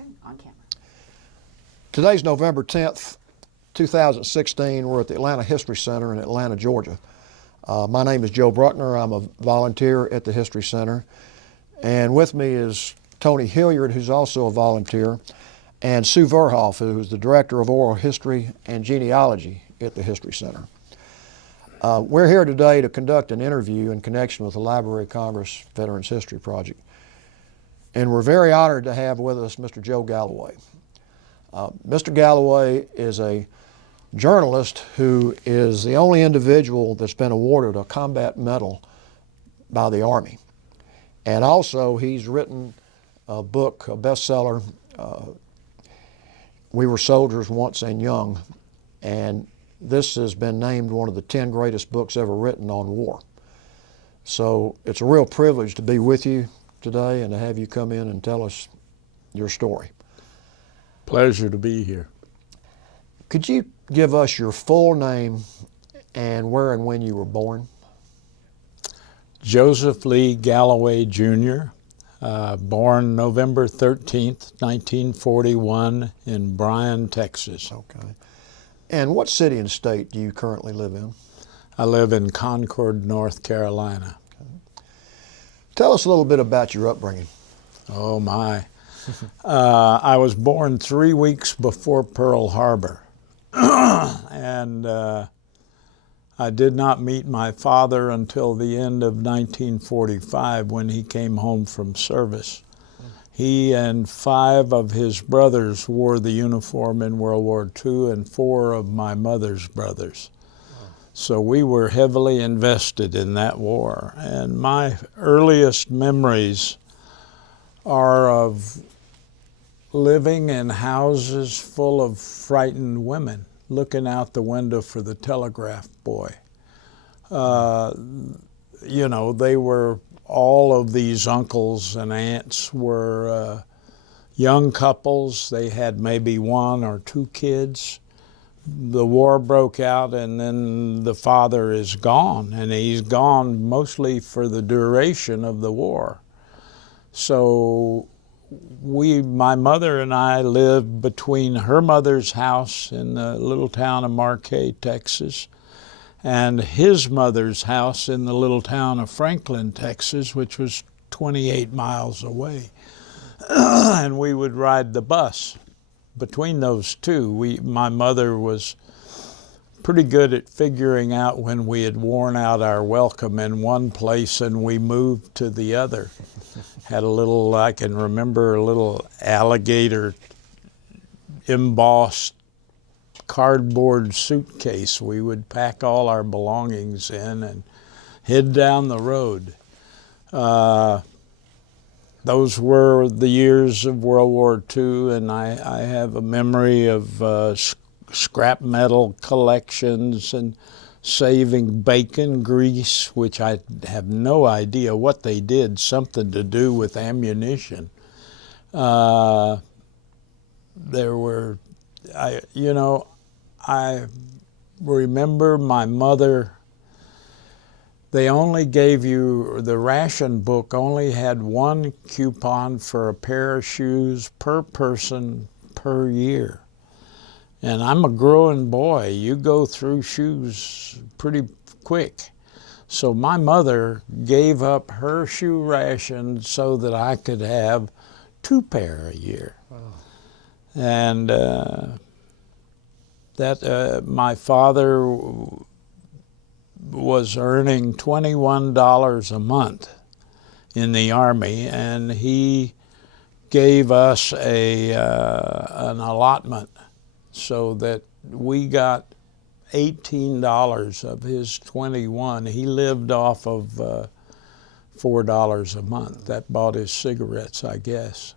Okay, on camera. Today's November 10th, 2016. We're at the Atlanta History Center in Atlanta, Georgia. My name is Joe Bruckner. I'm a volunteer at the History Center. And with me is Tony Hilliard, who's also a volunteer, and Sue Verhoff, who's the Director of Oral History and Genealogy at the History Center. We're here today to conduct an interview in connection with the Library of Congress Veterans History Project. And we're very honored to have with us Mr. Joe Galloway. Mr. Galloway is a journalist who is the only individual that's been awarded a combat medal by the Army. And also he's written a book, a bestseller, We Were Soldiers Once and Young, and this has been named one of the 10 greatest books ever written on war. So it's a real privilege to be with you today and to have you come in and tell us your story. Pleasure to be here. Could you give us your full name and where and when you were born? Joseph Lee Galloway, Jr., born November 13th, 1941 in Bryan, Texas. Okay. And what city and state do you currently live in? I live in Concord, North Carolina. Okay. Tell us a little bit about your upbringing. Oh my. I was born 3 weeks before Pearl Harbor. And I did not meet my father until the end of 1945 when he came home from service. He and 5 of his brothers wore the uniform in World War II and 4 of my mother's brothers. So we were heavily invested in that war. And my earliest memories are of living in houses full of frightened women, looking out the window for the telegraph boy. You know, they were, all of these uncles and aunts were young couples. They had maybe 1 or 2 kids. The war broke out and then the father is gone, and he's gone mostly for the duration of the war. So my mother and I lived between her mother's house in the little town of Marquay, Texas, and his mother's house in the little town of Franklin, Texas, which was 28 miles away. And we would ride the bus between those two. My mother was pretty good at figuring out when we had worn out our welcome in one place and we moved to the other. Had a little, I can remember a little alligator embossed cardboard suitcase we would pack all our belongings in and head down the road. Those were the years of World War II, and I have a memory of scrap metal collections and saving bacon grease, which I have no idea what they did, something to do with ammunition. There were, I remember my mother, they only gave you, the ration book only had 1 coupon for a pair of shoes per person per year. And I'm a growing boy. You go through shoes pretty quick. So my mother gave up her shoe ration so that I could have 2 pair a year. Wow. And my father was earning $21 a month in the Army, and he gave us an allotment so that we got $18 of his 21. He lived off of $4 a month. That bought his cigarettes, I guess.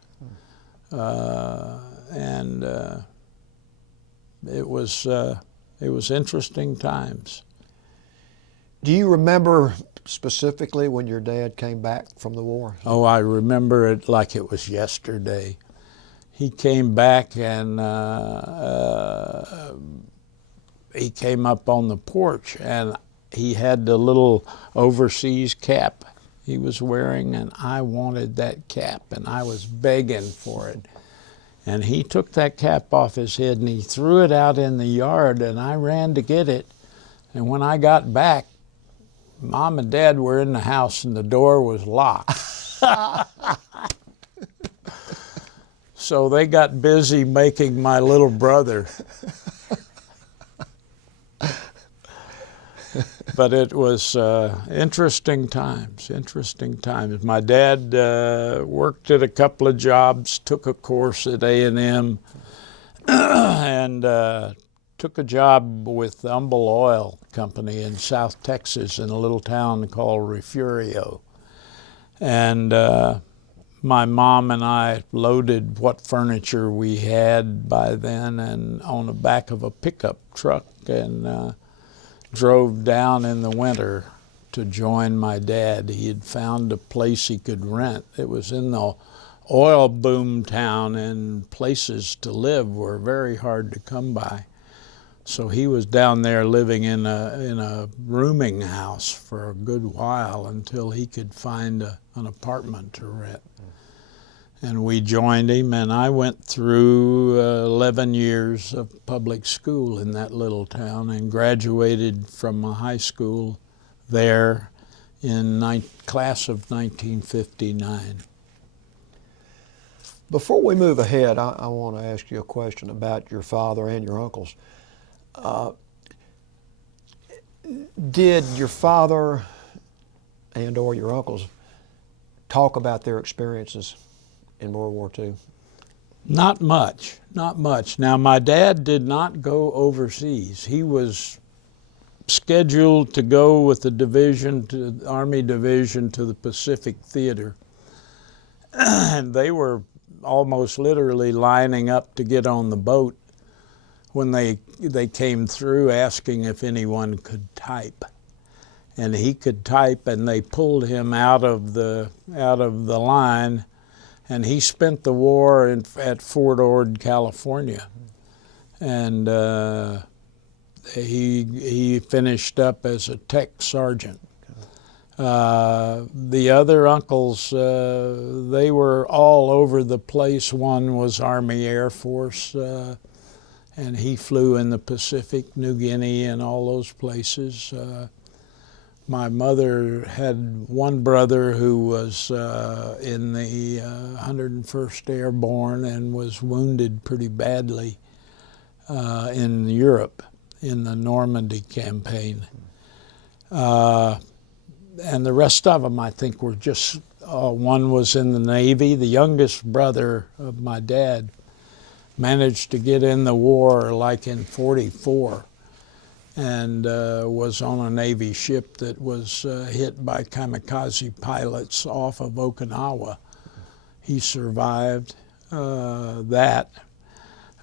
It was interesting times. Do you remember specifically when your dad came back from the war? Oh, I remember it like it was yesterday. He came back and he came up on the porch, and he had the little overseas cap he was wearing, and I wanted that cap, and I was begging for it. And he took that cap off his head and he threw it out in the yard, and I ran to get it. And when I got back, Mom and Dad were in the house and the door was locked. So they got busy making my little brother. But it was interesting times, interesting times. My dad worked at a couple of jobs, took a course at A&M, and took a job with Humble Oil Company in South Texas in a little town called Refugio. And my mom and I loaded what furniture we had by then and on the back of a pickup truck, and drove down in the winter to join my dad. He had found a place he could rent. It was in the oil boom town, and places to live were very hard to come by. So he was down there living in a rooming house for a good while until he could find an apartment to rent. And we joined him, and I went through 11 years of public school in that little town and graduated from a high school there in class of 1959. Before we move ahead, I want to ask you a question about your father and your uncles. Did your father and or your uncles talk about their experiences in World War II? Not much, not much. Now, my dad did not go overseas. He was scheduled to go with the division, to the Army division, to the Pacific Theater. And they were almost literally lining up to get on the boat when they came through asking if anyone could type. And he could type, and they pulled him out of the line. And he spent the war at Fort Ord, California, and he finished up as a tech sergeant. The other uncles, they were all over the place. One was Army Air Force, and he flew in the Pacific, New Guinea, and all those places. My mother had one brother who was in the 101st Airborne and was wounded pretty badly in Europe in the Normandy campaign. And the rest of them, I think, were just, one was in the Navy. The youngest brother of my dad managed to get in the war like in '44. And was on a Navy ship that was hit by kamikaze pilots off of Okinawa. He survived that.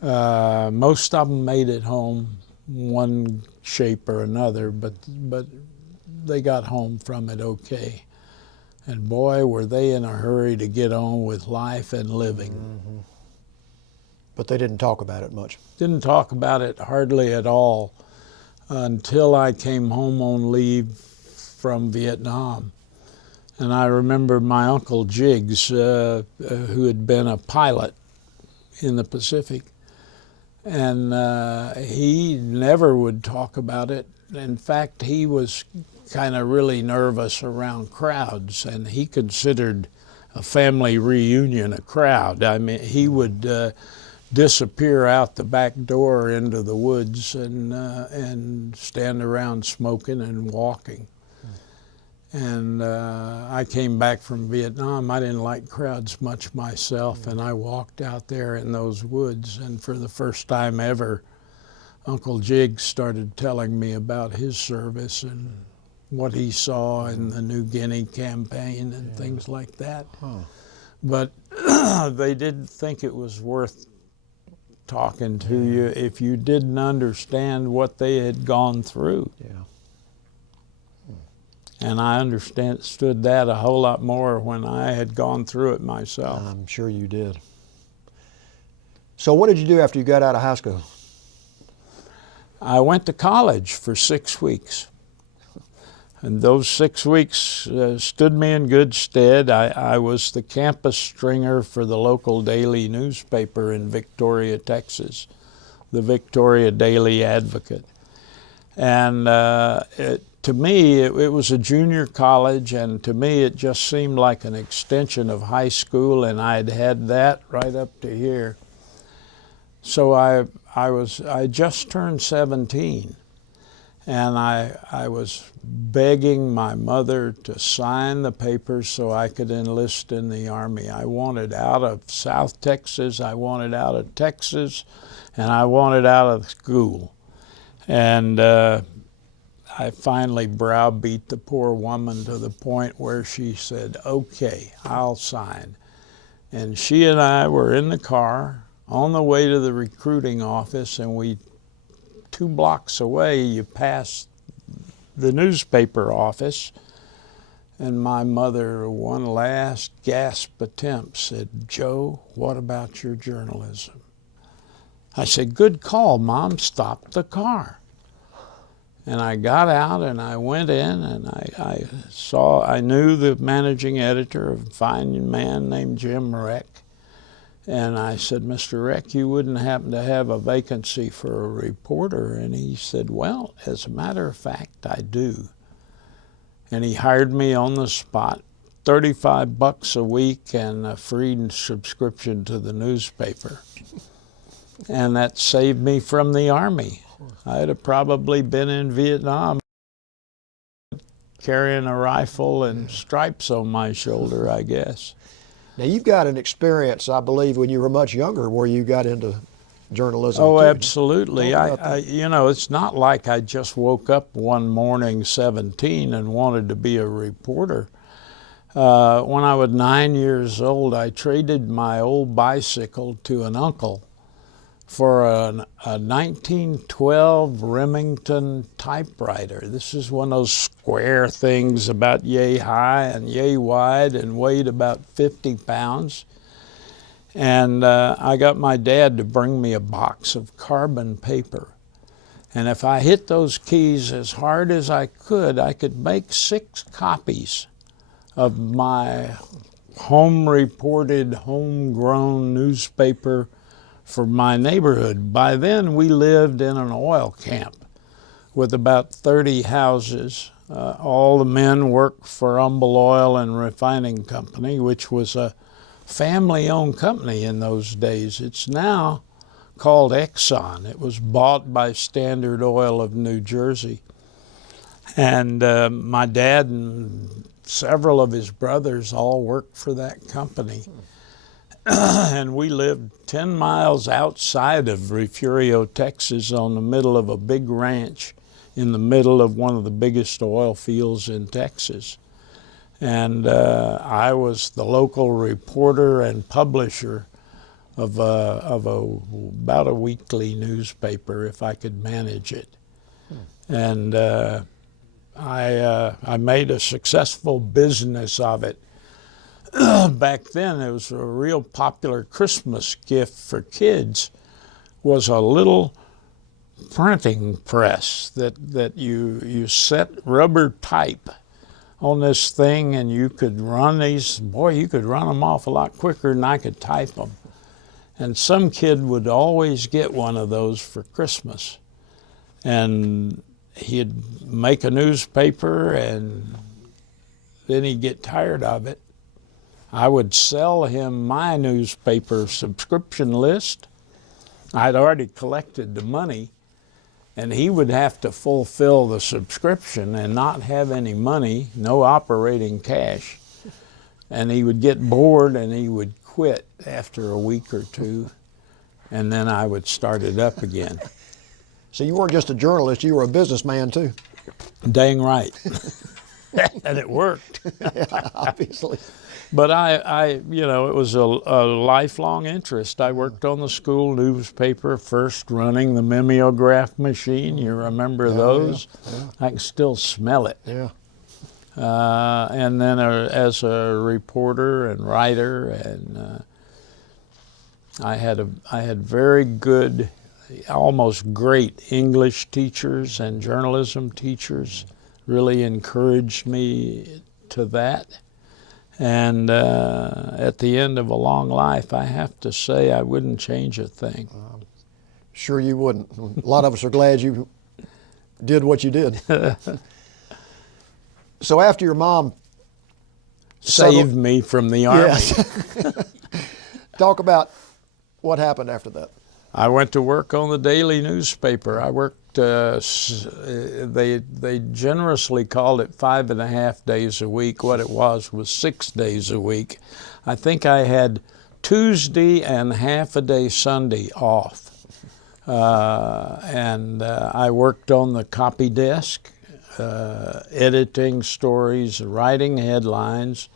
Most of them made it home, one shape or another, but they got home from it okay. And boy, were they in a hurry to get on with life and living. Mm-hmm. But they didn't talk about it much. Didn't talk about it hardly at all until I came home on leave from Vietnam. And I remember my Uncle Jiggs, who had been a pilot in the Pacific, and he never would talk about it. In fact, he was kind of really nervous around crowds, and he considered a family reunion a crowd. I mean, he would disappear out the back door into the woods and stand around smoking and walking. And I came back from Vietnam. I didn't like crowds much myself, and I walked out there in those woods, and for the first time ever, Uncle Jig started telling me about his service and what he saw in the New Guinea campaign and things like that. But they didn't think it was worth talking to you if you didn't understand what they had gone through. And I understood that a whole lot more when I had gone through it myself. I'm sure you did. So what did you do after you got out of high school? I went to college for 6 weeks. And those 6 weeks stood me in good stead. I was the campus stringer for the local daily newspaper in Victoria, Texas, the Victoria Daily Advocate. And to me, it was a junior college, and to me it just seemed like an extension of high school, and I'd had that right up to here. So I just turned 17. And I was begging my mother to sign the papers so I could enlist in the Army. I wanted out of South Texas, I wanted out of Texas, and I wanted out of school. And I finally browbeat the poor woman to the point where she said, "Okay, I'll sign." And she and I were in the car on the way to the recruiting office, and 2 blocks away, you pass the newspaper office, and my mother, one last gasp attempt, said, "Joe, what about your journalism?" I said, "Good call, Mom, stop the car." And I got out and I went in, and I knew the managing editor, a fine man named Jim Reck. And I said, "Mr. Reck, you wouldn't happen to have a vacancy for a reporter?" And he said, "Well, as a matter of fact, I do." And he hired me on the spot, $35 a week and a free subscription to the newspaper. And that saved me from the Army. I'd have probably been in Vietnam carrying a rifle and stripes on my shoulder, I guess. Now, you've got an experience, I believe, when you were much younger where you got into journalism. Oh, too. absolutely. It's not like I just woke up one morning 17 and wanted to be a reporter. When I was 9 years old, I traded my old bicycle to an uncle for a 1912 Remington Typewriter. This is one of those square things about yay high and yay wide and weighed about 50 pounds. And I got my dad to bring me a box of carbon paper. And if I hit those keys as hard as I could make 6 copies of my home-reported, homegrown newspaper for my neighborhood. By then, we lived in an oil camp with about 30 houses. All the men worked for Humble Oil and Refining Company, which was a family-owned company in those days. It's now called Exxon. It was bought by Standard Oil of New Jersey. And my dad and several of his brothers all worked for that company. And we lived 10 miles outside of Refugio, Texas, on the middle of a big ranch in the middle of one of the biggest oil fields in Texas. And I was the local reporter and publisher of about a weekly newspaper, if I could manage it. And I made a successful business of it. Back then, it was a real popular Christmas gift for kids, was a little printing press that you set rubber type on this thing, and you could run these. Boy, you could run them off a lot quicker than I could type them. And some kid would always get one of those for Christmas. And he'd make a newspaper, and then he'd get tired of it. I would sell him my newspaper subscription list. I'd already collected the money, and he would have to fulfill the subscription and not have any money, no operating cash. And he would get bored and he would quit after a week or two, and then I would start it up again. So you weren't just a journalist, you were a businessman too. Dang right. And it worked. Yeah, obviously. But it was a lifelong interest. I worked on the school newspaper, first running the mimeograph machine. You remember those? Yeah. I can still smell it. Yeah. And then as a reporter and writer, and I had very good, almost great English teachers and journalism teachers. really encouraged me to that. And at the end of a long life, I have to say I wouldn't change a thing. Sure you wouldn't. A lot of us are glad you did what you did. So after your mom Saved me from the Army. Yes. Talk about what happened after that. I went to work on the daily newspaper. I worked, they generously called it 5.5 days a week. What it was 6 days a week. I think I had Tuesday and half a day Sunday off. I worked on the copy desk, editing stories, writing headlines,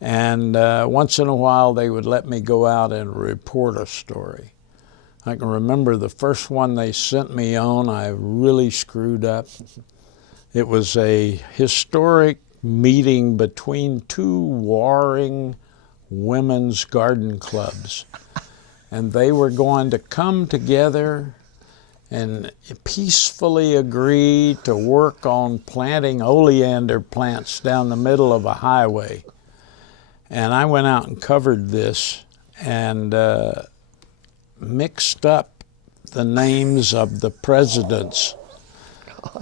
and once in a while they would let me go out and report a story. I can remember the first one they sent me on, I really screwed up. It was a historic meeting between two warring women's garden clubs. And they were going to come together and peacefully agree to work on planting oleander plants down the middle of a highway. And I went out and covered this and mixed up the names of the presidents.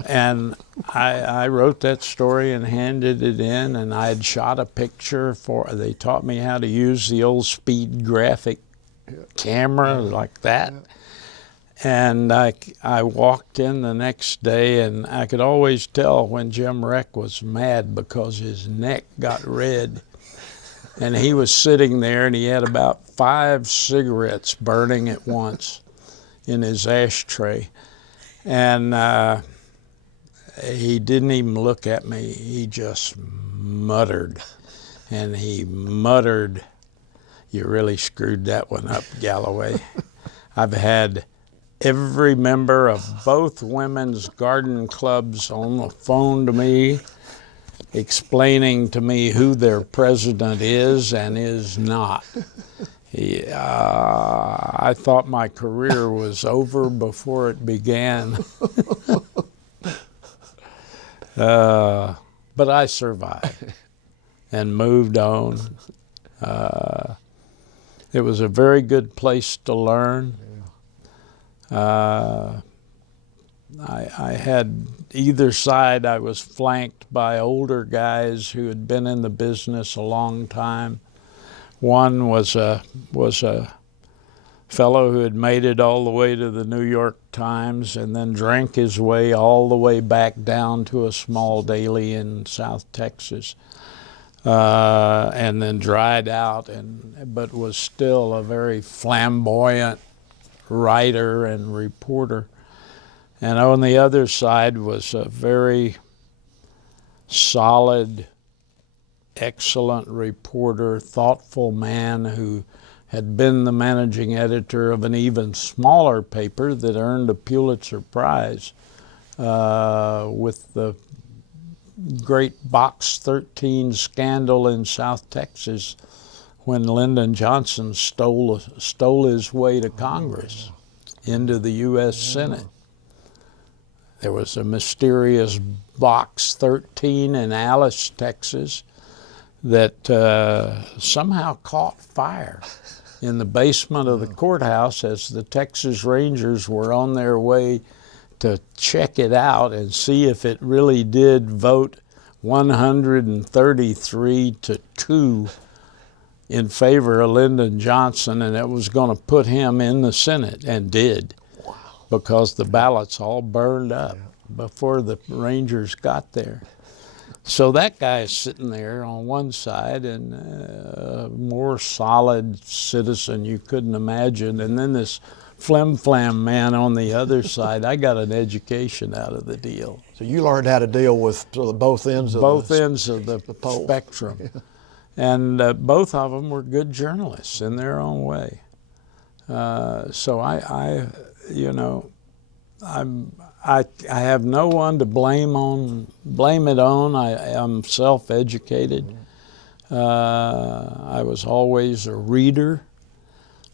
And I wrote that story and handed it in, and I had shot a picture they taught me how to use the old speed graphic camera like that. And I walked in the next day, and I could always tell when Jim Reck was mad because his neck got red. And he was sitting there, and he had about 5 cigarettes burning at once in his ashtray. And he didn't even look at me. He just muttered. And he muttered, "You really screwed that one up, Galloway." I've had every member of both women's garden clubs on the phone to me, explaining to me who their president is and is not. I thought my career was over before it began. But I survived and moved on. It was a very good place to learn. I had either side. I was flanked by older guys who had been in the business a long time. One was a fellow who had made it all the way to the New York Times and then drank his way all the way back down to a small daily in South Texas, and then dried out, but was still a very flamboyant writer and reporter. And on the other side was a very solid, excellent reporter, thoughtful man who had been the managing editor of an even smaller paper that earned a Pulitzer Prize with the great Box 13 scandal in South Texas when Lyndon Johnson stole his way to Congress into the U.S. Senate. There was a mysterious Box 13 in Alice, Texas, that somehow caught fire in the basement of the courthouse as the Texas Rangers were on their way to check it out and see if it really did vote 133-2 in favor of Lyndon Johnson, and it was going to put him in the Senate, and did. Wow. Because the ballots all burned up before the Rangers got there. So that guy is sitting there on one side, and a more solid citizen you couldn't imagine, and then this flim-flam man on the other side. I got an education out of the deal. So you learned how to deal with sort of both ends of the spectrum. Yeah. And both of them were good journalists in their own way. So I have no one to blame it on. I'm self-educated. I was always a reader,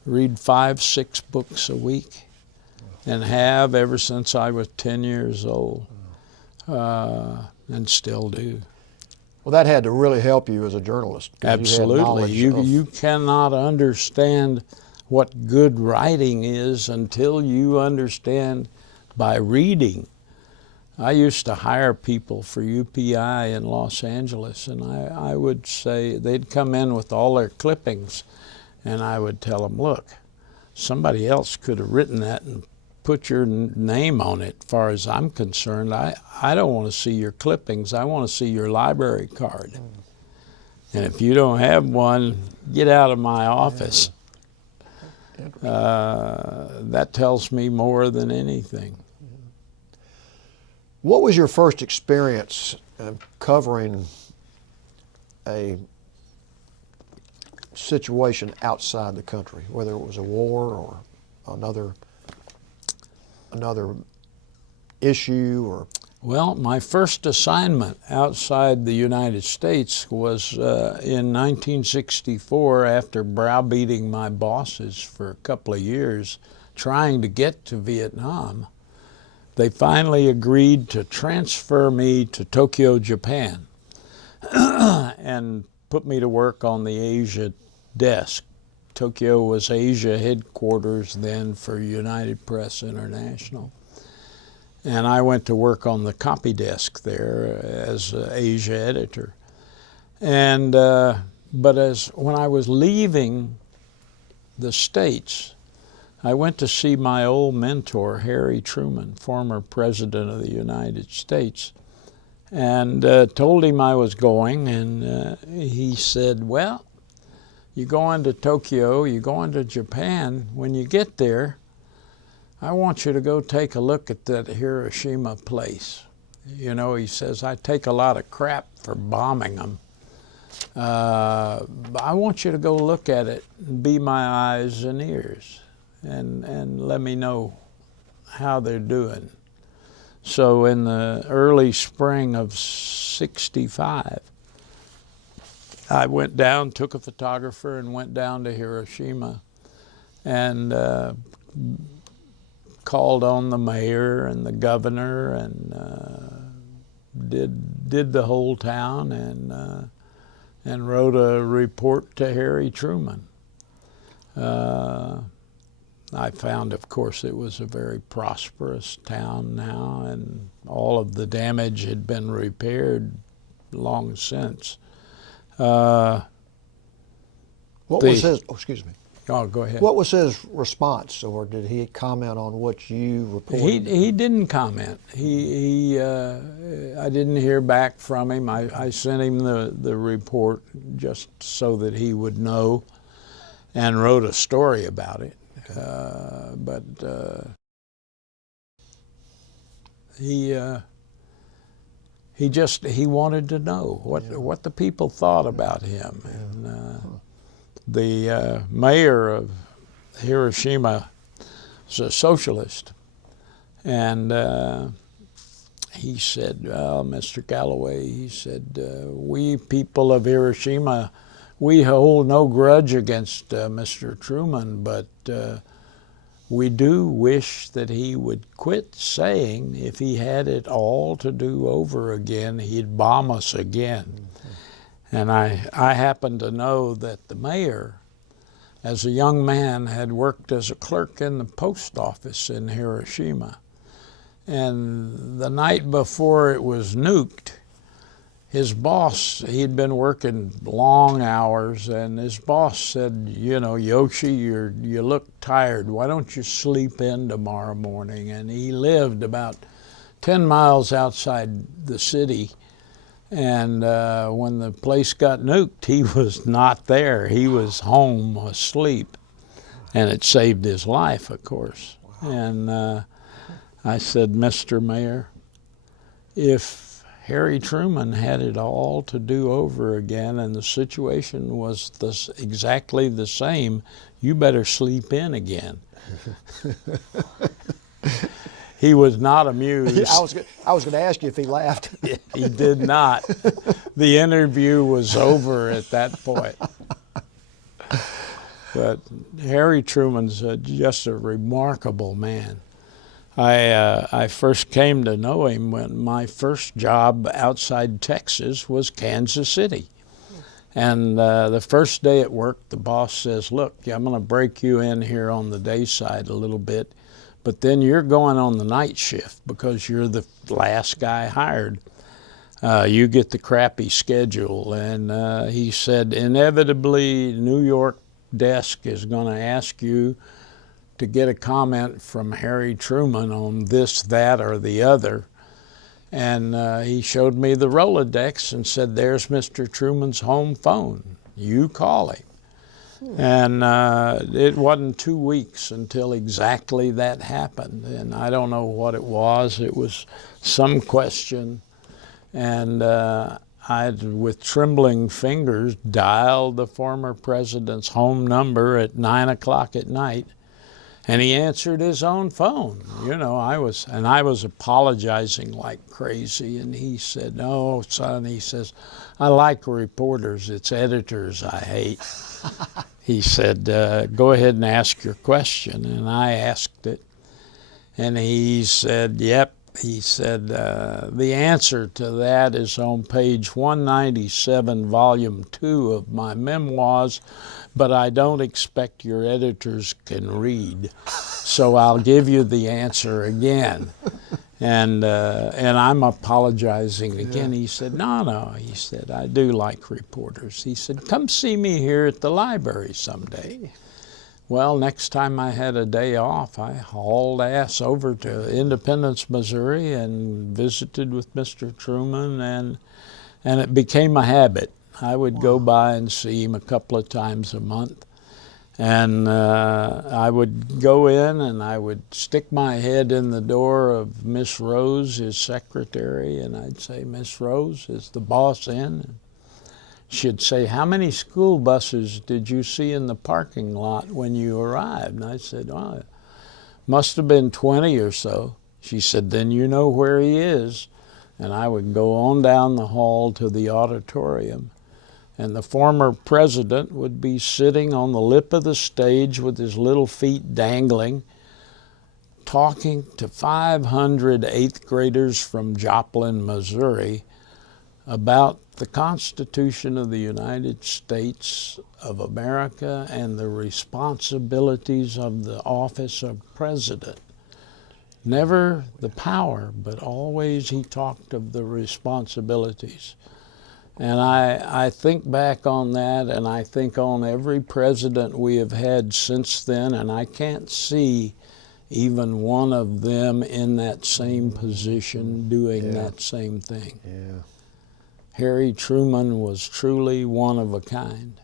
read 5-6 books a week, and have ever since I was 10 years old. and still do. Well, that had to really help you as a journalist. 'Cause Absolutely. You cannot understand what good writing is until you understand by reading. I used to hire people for UPI in Los Angeles, and I would say they'd come in with all their clippings, and I would tell them, look, somebody else could have written that and put your name on it. As far as I'm concerned, I don't want to see your clippings. I want to see your library card. And if you don't have one, get out of my office. That tells me more than anything. What was your first experience covering a situation outside the country, whether it was a war or another issue? Or Well, my first assignment outside the United States was in 1964, after browbeating my bosses for a couple of years trying to get to Vietnam. They finally agreed to transfer me to Tokyo, Japan, and put me to work on the Asia desk. Tokyo was Asia headquarters then for United Press International. And I went to work on the copy desk there as Asia editor. And but when I was leaving the States, I went to see my old mentor, Harry Truman, former president of the United States, and told him I was going, and he said, well, you're going to Tokyo, you're going to Japan. When you get there, I want you to go take a look at that Hiroshima place. You know, he says, I take a lot of crap for bombing them. I want you to go look at it and be my eyes and ears, and let me know how they're doing. So in the early spring of '65, I went down, took a photographer, and went down to Hiroshima, and called on the mayor and the governor, and did the whole town, and wrote a report to Harry Truman. I found, of course, it was a very prosperous town now, and all of the damage had been repaired long since. what was his? Oh, excuse me. Oh, go ahead. What was his response, or did he comment on what you reported? He didn't comment. I didn't hear back from him. I sent him the report just so that he would know, and wrote a story about it. But he wanted to know what the people thought about him. And the mayor of Hiroshima was a socialist, and he said, well, Mr. Galloway, he said, we people of Hiroshima, we hold no grudge against Mr. Truman, but we do wish that he would quit saying if he had it all to do over again, he'd bomb us again. Mm-hmm. And I happen to know that the mayor, as a young man, had worked as a clerk in the post office in Hiroshima. And the night before it was nuked, his boss, he'd been working long hours, and his boss said, you know, Yoshi, you look tired. Why don't you sleep in tomorrow morning? And he lived about 10 miles outside the city. And when the place got nuked, he was not there. He was home asleep. And it saved his life, of course. Wow. And I said, Mr. Mayor, if Harry Truman had it all to do over again and the situation was exactly the same, you better sleep in again. He was not amused. I was going to ask you if he laughed. He did not. The interview was over at that point. But Harry Truman's just a remarkable man. I first came to know him when my first job outside Texas was Kansas City. And the first day at work, the boss says, look, I'm going to break you in here on the day side a little bit, but then you're going on the night shift because you're the last guy hired. You get the crappy schedule. And he said, inevitably, New York desk is going to ask you to get a comment from Harry Truman on this, that, or the other. And he showed me the Rolodex and said, there's Mr. Truman's home phone. You call him. And it wasn't 2 weeks until exactly that happened. And I don't know what it was. It was some question. And I, with trembling fingers, dialed the former president's home number at 9 o'clock at night. And he answered his own phone. You know, I was apologizing like crazy. And he said, no, son, he says, I like reporters. It's editors I hate. He said, go ahead and ask your question. And I asked it. And he said, yep. He said, the answer to that is on page 197, volume 2 of my memoirs, but I don't expect your editors can read. So I'll give you the answer again. And I'm apologizing again. He said, no. He said, I do like reporters. He said, come see me here at the library someday. Well, next time I had a day off, I hauled ass over to Independence, Missouri, and visited with Mr. Truman, and it became a habit. I would go by and see him a couple of times a month, and I would go in and I would stick my head in the door of Miss Rose, his secretary, and I'd say, Miss Rose, is the boss in? She'd say, how many school buses did you see in the parking lot when you arrived? And I said, oh, it must have been 20 or so. She said, then you know where he is. And I would go on down the hall to the auditorium. And the former president would be sitting on the lip of the stage with his little feet dangling, talking to 500 eighth graders from Joplin, Missouri, about the Constitution of the United States of America and the responsibilities of the office of president. Never the power, but always he talked of the responsibilities. And I think back on that, and I think on every president we have had since then, and I can't see even one of them in that same position doing that same thing. Yeah. Harry Truman was truly one of a kind.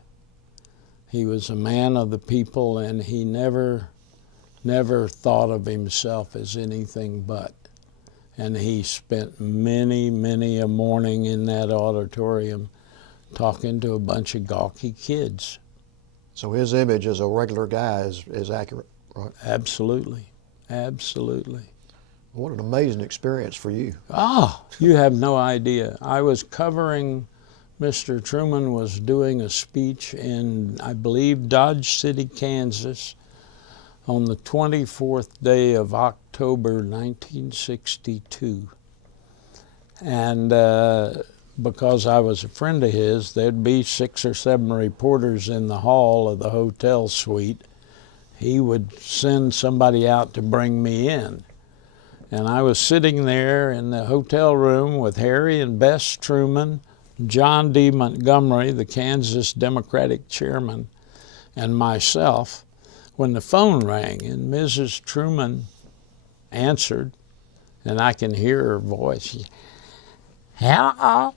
He was a man of the people, and he never thought of himself as anything but. And he spent many a morning in that auditorium talking to a bunch of gawky kids. So his image as a regular guy is accurate, right? Absolutely. Absolutely. What an amazing experience for you. Oh, you have no idea. I was covering, Mr. Truman was doing a speech in, I believe, Dodge City, Kansas, on the 24th day of October 1962. And because I was a friend of his, there'd be 6 or 7 reporters in the hall of the hotel suite. He would send somebody out to bring me in. And I was sitting there in the hotel room with Harry and Bess Truman, John D. Montgomery, the Kansas Democratic chairman, and myself, when the phone rang and Mrs. Truman answered, and I can hear her voice. Hello?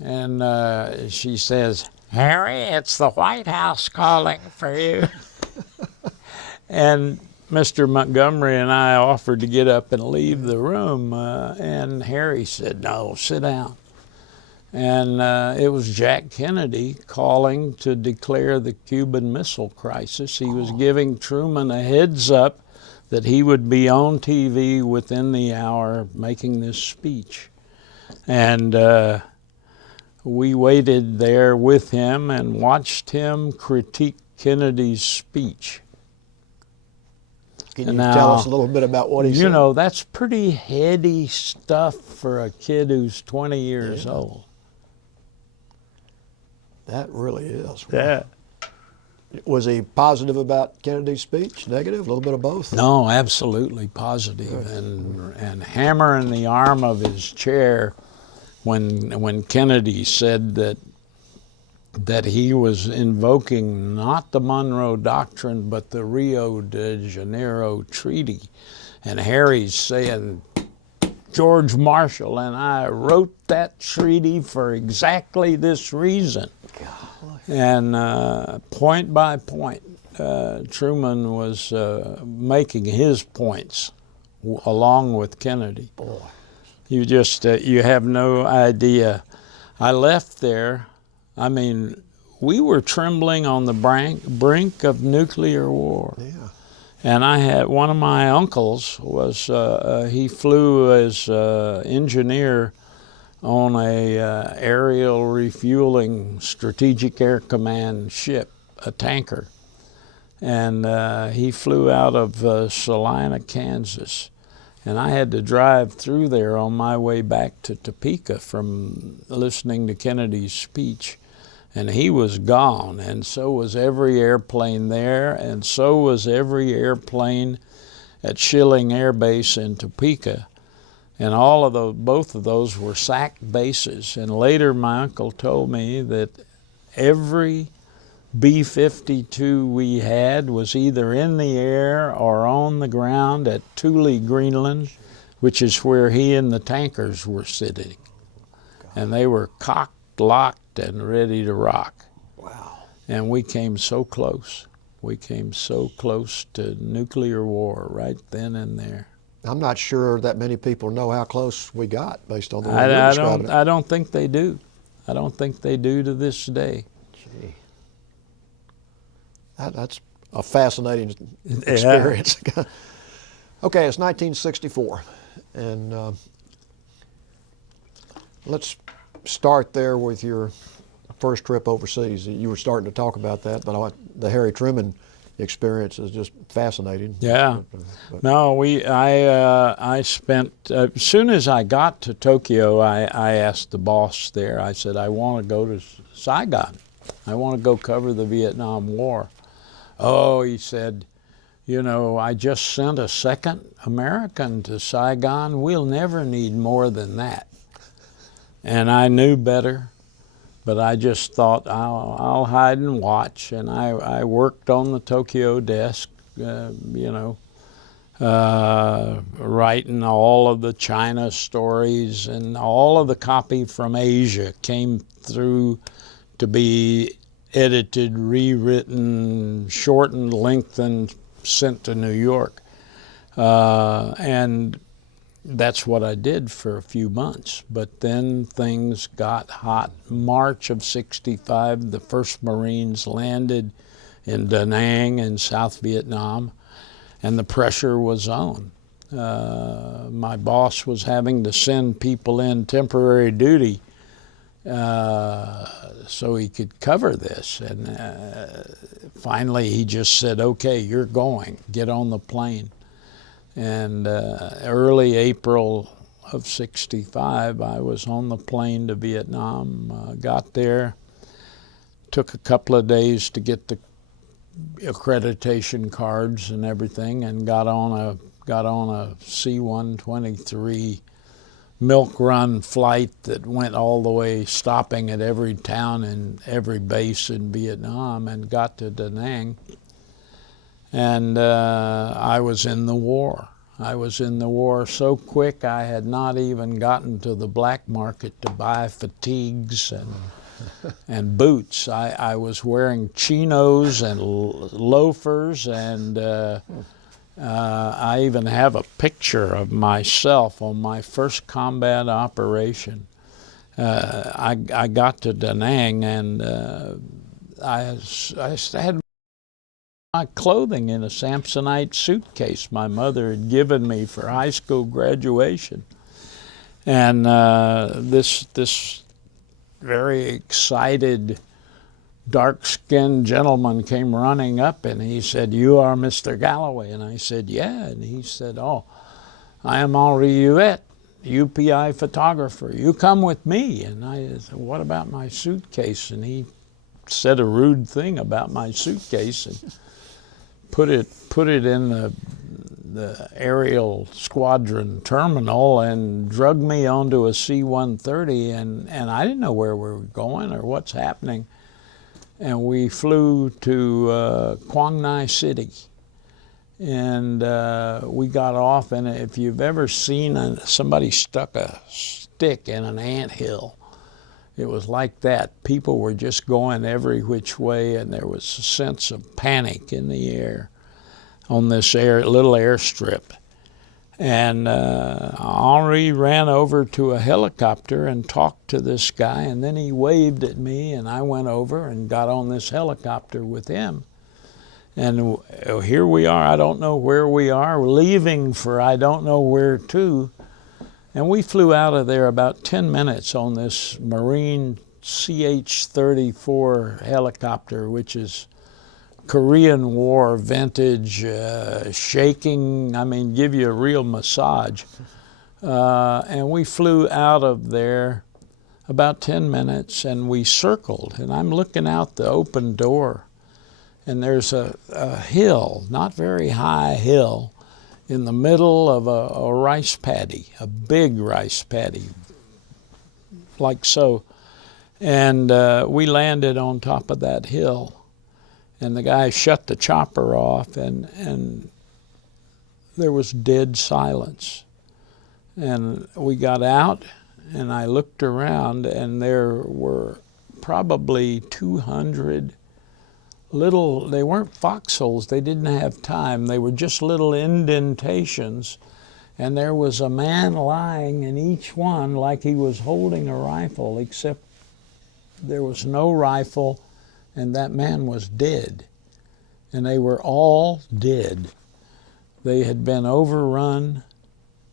And she says, Harry, it's the White House calling for you. And Mr. Montgomery and I offered to get up and leave the room, and Harry said, no, sit down. And it was Jack Kennedy calling to declare the Cuban Missile Crisis. He was giving Truman a heads up that he would be on TV within the hour making this speech. And we waited there with him and watched him critique Kennedy's speech. Can you Now, tell us a little bit about what he said? You know, that's pretty heady stuff for a kid who's 20 years Yeah. old. That really is. Yeah. Was he positive about Kennedy's speech? Negative? A little bit of both? No, absolutely positive. And hammering the arm of his chair when Kennedy said that he was invoking not the Monroe Doctrine but the Rio de Janeiro Treaty. And Harry's saying, George Marshall and I wrote that treaty for exactly this reason. Golly. And point by point, Truman was making his points along with Kennedy. Boy. You have no idea. I left there, I mean, we were trembling on the brink of nuclear war. Yeah. And I had, one of my uncles was, he flew as engineer on a aerial refueling Strategic Air Command ship, a tanker. And he flew out of Salina, Kansas. And I had to drive through there on my way back to Topeka from listening to Kennedy's speech. And he was gone, and so was every airplane there, and so was every airplane at Schilling Air Base in Topeka. And all of those, both of those were SAC bases. And later my uncle told me that every B-52 we had was either in the air or on the ground at Thule, Greenland, which is where he and the tankers were sitting. And they were cocked, locked, and ready to rock. Wow. And we came so close. We came so close to nuclear war right then and there. I'm not sure that many people know how close we got based on the way you're describing it. I don't think they do. I don't think they do to this day. Gee. That's a fascinating experience. Okay, it's 1964, and let's start there with your first trip overseas. You were starting to talk about that, but the Harry Truman experience is just fascinating. Yeah. No, I spent, as soon as I got to Tokyo, I asked the boss there, I said, I want to go to Saigon. I want to go cover the Vietnam War. Oh, he said, you know, I just sent a second American to Saigon. We'll never need more than that. And I knew better, but I just thought I'll hide and watch. And I worked on the Tokyo desk, you know, writing all of the China stories, and all of the copy from Asia came through to be edited, rewritten, shortened, lengthened, sent to New York. And that's what I did for a few months. But then things got hot. March of '65, the first Marines landed in Da Nang in South Vietnam, and the pressure was on. My boss was having to send people in temporary duty so he could cover this. And finally he just said, okay, you're going, get on the plane. And early April of '65, I was on the plane to Vietnam, got there, took a couple of days to get the accreditation cards and everything, and got on a C-123 milk run flight that went all the way, stopping at every town and every base in Vietnam, and got to Da Nang. And I was in the war. I was in the war so quick I had not even gotten to the black market to buy fatigues and boots. I was wearing chinos and loafers, and I even have a picture of myself on my first combat operation. I got to Da Nang, and I had my clothing in a Samsonite suitcase my mother had given me for high school graduation. And this very excited dark-skinned gentleman came running up, and he said, "You are Mr. Galloway?" And I said, "Yeah." And he said, "Oh, I am Henri Huet, UPI photographer. You come with me." And I said, "What about my suitcase?" And he said a rude thing about my suitcase and put it in the aerial squadron terminal and drugged me onto a C-130, and I didn't know where we were going or what's happening. And we flew to Quang Ngai City, and we got off. And if you've ever seen somebody stuck a stick in an anthill, it was like that. People were just going every which way, and there was a sense of panic in the air on this little airstrip. And Henri ran over to a helicopter and talked to this guy, and then he waved at me, and I went over and got on this helicopter with him. And here we are. I don't know where we are. We're leaving for I don't know where to. And we flew out of there about 10 minutes on this Marine CH-34 helicopter, which is Korean War vintage, shaking, I mean, give you a real massage. And we flew out of there about 10 minutes, and we circled. And I'm looking out the open door, and there's a hill, not very high hill, in the middle of a rice paddy, a big rice paddy, like so. And we landed on top of that hill. And the guy shut the chopper off, and there was dead silence. And we got out, and I looked around, and there were probably 200 little, they weren't foxholes, they didn't have time, they were just little indentations. And there was a man lying in each one like he was holding a rifle, except there was no rifle, and that man was dead. And they were all dead. They had been overrun,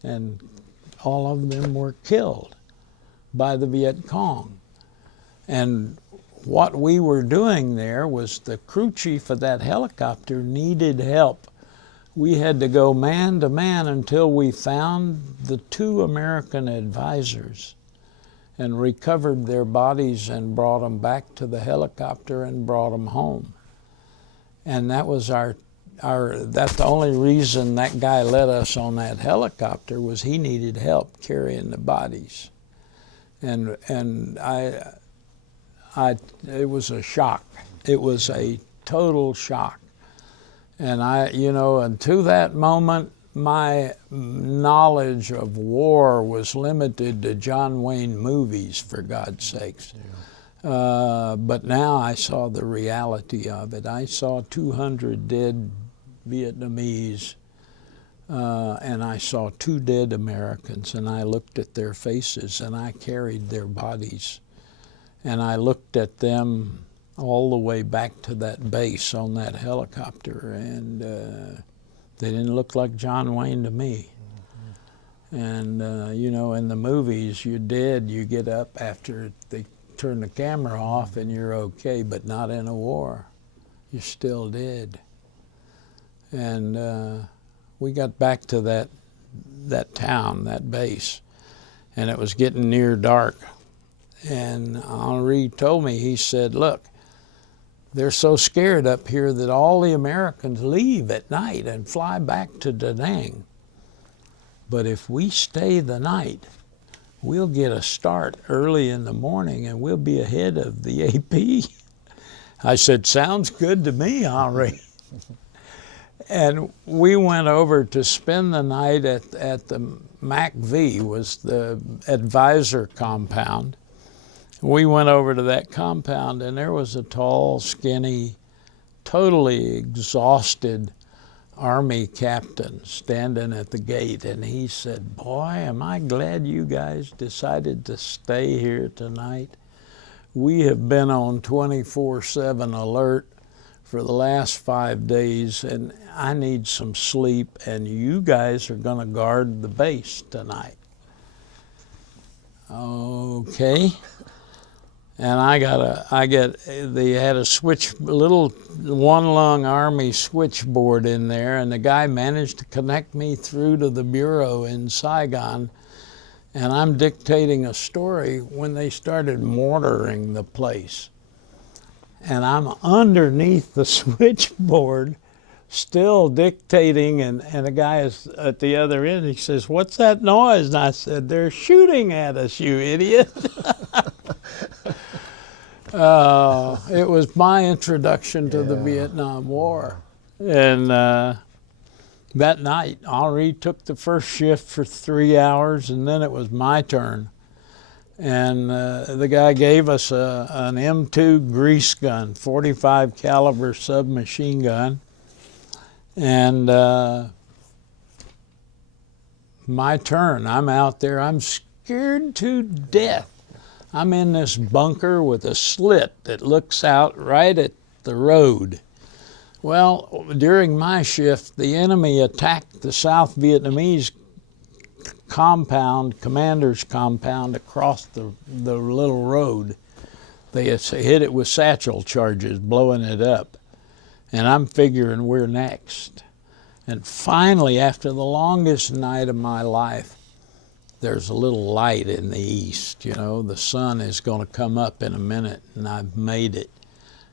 and all of them were killed by the Viet Cong. And what we were doing there was the crew chief of that helicopter needed help. We had to go man to man until we found the 2 American advisors and recovered their bodies and brought them back to the helicopter and brought them home. And that was that's the only reason that guy let us on that helicopter, was he needed help carrying the bodies. And it was a shock. It was a total shock. And and to that moment, my knowledge of war was limited to John Wayne movies, for God's sakes. Yeah. But now I saw the reality of it. I saw 200 dead Vietnamese, and I saw 2 dead Americans, and I looked at their faces, and I carried their bodies. And I looked at them all the way back to that base on that helicopter, and they didn't look like John Wayne to me. Mm-hmm. And, in the movies, you're dead, you get up after they turn the camera off and you're okay, but not in a war. You're still dead. And we got back to that town, that base, and it was getting near dark. And Henri told me, he said, "Look, they're so scared up here that all the Americans leave at night and fly back to Da Nang. But if we stay the night, we'll get a start early in the morning and we'll be ahead of the AP." I said, "Sounds good to me, Henri." And we went over to spend the night at the MAC-V, was the advisor compound. We went over to that compound, and there was a tall, skinny, totally exhausted Army captain standing at the gate, and he said, "Boy, am I glad you guys decided to stay here tonight. We have been on 24/7 alert for the last 5 days, and I need some sleep, and you guys are going to guard the base tonight." Okay. and they had a little one-lung Army switchboard in there, and the guy managed to connect me through to the bureau in Saigon, and I'm dictating a story when they started mortaring the place. And I'm underneath the switchboard, still dictating, and the guy is at the other end. He says, "What's that noise?" And I said, "They're shooting at us, you idiot." It was my introduction to the Vietnam War. And that night, Henri took the first shift for 3 hours, and then it was my turn. And the guy gave us an M2 grease gun, 45 caliber submachine gun. And my turn, I'm out there, I'm scared to death. I'm in this bunker with a slit that looks out right at the road. Well, during my shift, the enemy attacked the South Vietnamese commander's compound across the little road. They hit it with satchel charges, blowing it up. And I'm figuring we're next. And finally, after the longest night of my life, there's a little light in the east. You know, the sun is going to come up in a minute, and I've made it.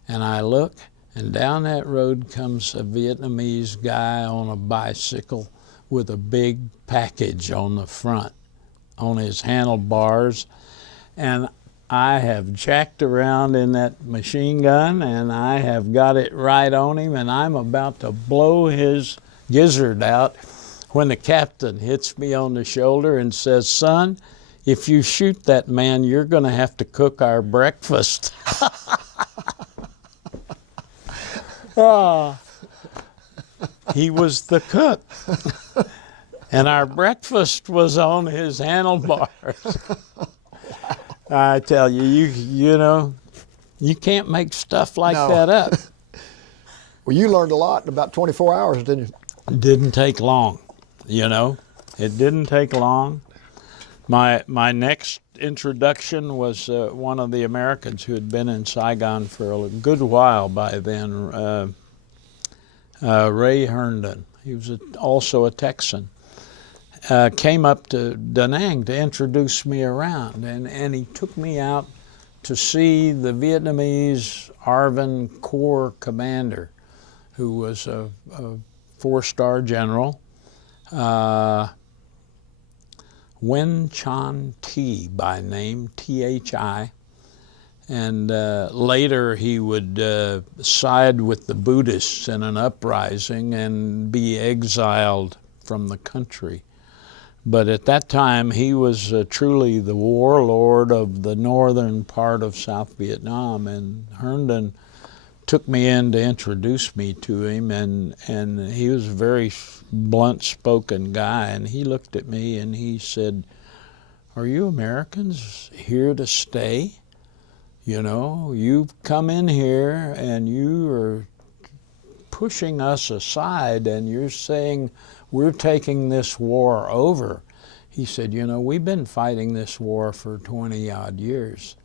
And I look, and down that road comes a Vietnamese guy on a bicycle with a big package on the front, on his handlebars. And I have jacked around in that machine gun, and I have got it right on him, and I'm about to blow his gizzard out when the captain hits me on the shoulder and says, "Son, if you shoot that man, you're going to have to cook our breakfast." He was the cook, and our breakfast was on his handlebars. I tell you, you know, you can't make stuff like that up. Well, you learned a lot in about 24 hours, didn't you? It didn't take long, you know. It didn't take long. My next introduction was one of the Americans who had been in Saigon for a good while by then, Ray Herndon. He was also a Texan. Came up to Da Nang to introduce me around, and he took me out to see the Vietnamese ARVN Corps commander, who was a 4-star general, Nguyen Chan Thi by name, Thi. And later he would side with the Buddhists in an uprising and be exiled from the country. But at that time, he was truly the warlord of the northern part of South Vietnam, and Herndon took me in to introduce me to him, and he was a very blunt-spoken guy, and he looked at me and he said, "Are you Americans here to stay? You know, you've come in here and you are pushing us aside, and you're saying we're taking this war over." He said, "You know, we've been fighting this war for 20-odd years,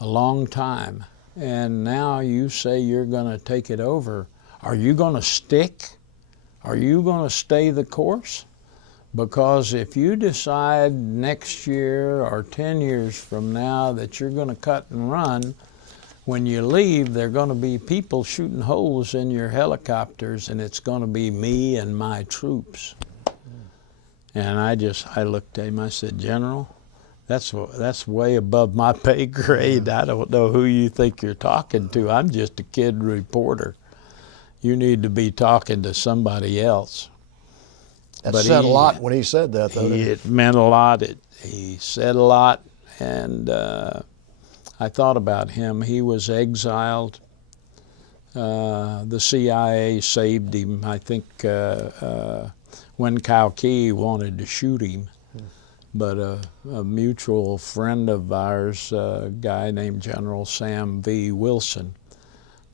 a long time, and now you say you're going to take it over. Are you going to stick? Are you going to stay the course? Because if you decide next year or 10 years from now that you're going to cut and run, when you leave, there are going to be people shooting holes in your helicopters, and it's going to be me and my troops." And I looked at him, I said, "General, that's way above my pay grade. I don't know who you think you're talking to. I'm just a kid reporter. You need to be talking to somebody else." That said a lot when he said that, though. It meant a lot. He said a lot, and I thought about him. He was exiled. The CIA saved him. I think when Cao Ki wanted to shoot him, but a mutual friend of ours, a guy named General Sam V. Wilson,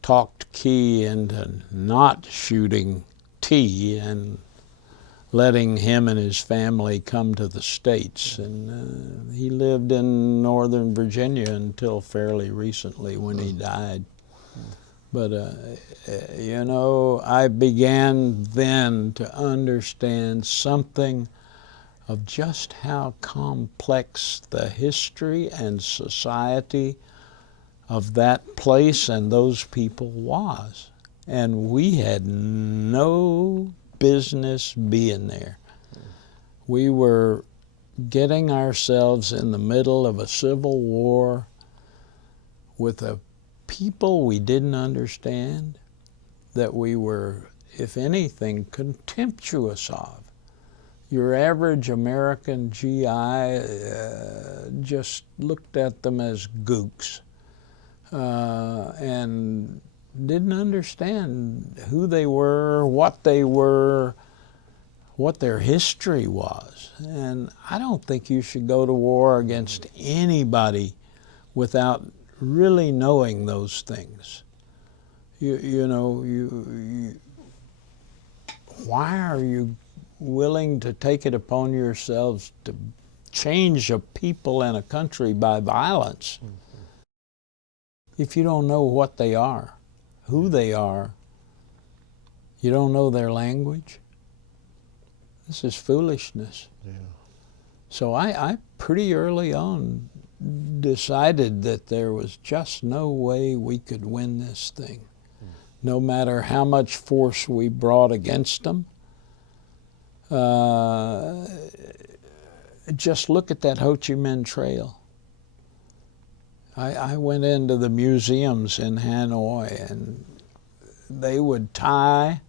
talked Key into not shooting T, and letting him and his family come to the States. And he lived in Northern Virginia until fairly recently when he died. But, you know, I began then to understand something of just how complex the history and society of that place and those people was. And we had no business being there. We were getting ourselves in the middle of a civil war with a people we didn't understand, that we were, if anything, contemptuous of. Your average American GI just looked at them as gooks and didn't understand who they were, what their history was. And I don't think you should go to war against anybody without really knowing those things. Why are you willing to take it upon yourselves to change a people and a country by violence if you don't know what they are, who they are, you don't know their language? This is foolishness. Yeah. So I pretty early on decided that there was just no way we could win this thing, no matter how much force we brought against them. Just look at that Ho Chi Minh Trail. I went into the museums in Hanoi, and they would tie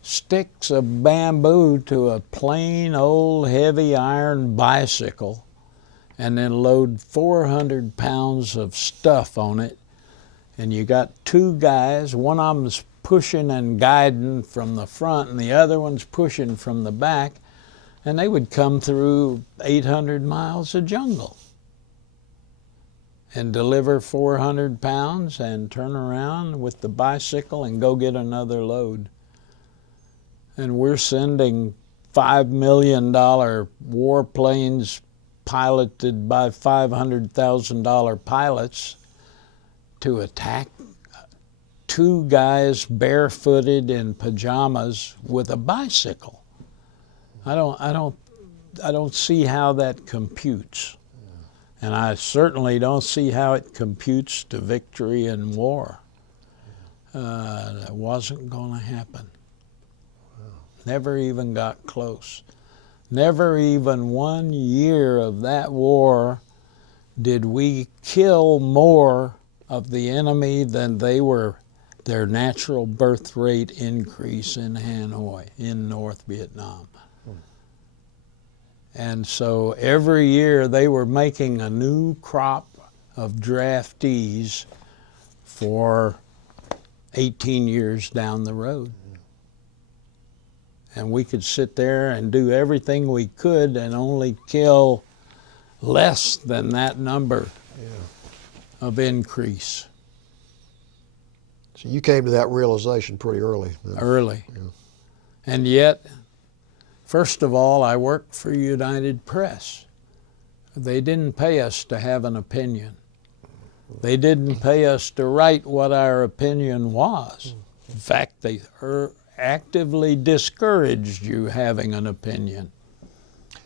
sticks of bamboo to a plain old heavy iron bicycle and then load 400 pounds of stuff on it. And you got two guys, one of them's pushing and guiding from the front and the other one's pushing from the back, and they would come through 800 miles of jungle and deliver 400 pounds and turn around with the bicycle and go get another load. And we're sending $5 million warplanes piloted by $500,000 pilots to attack two guys barefooted in pajamas with a bicycle. I don't see how that computes. And I certainly don't see how it computes to victory in war. That wasn't going to happen. Never even got close. Never even 1 year of that war did we kill more of the enemy than their natural birth rate increase in Hanoi, in North Vietnam. And so every year they were making a new crop of draftees for 18 years down the road. And we could sit there and do everything we could and only kill less than that number of increase. So you came to that realization pretty early. Early. Yeah. And yet, first of all, I worked for United Press. They didn't pay us to have an opinion. They didn't pay us to write what our opinion was. In fact, they actively discouraged you having an opinion.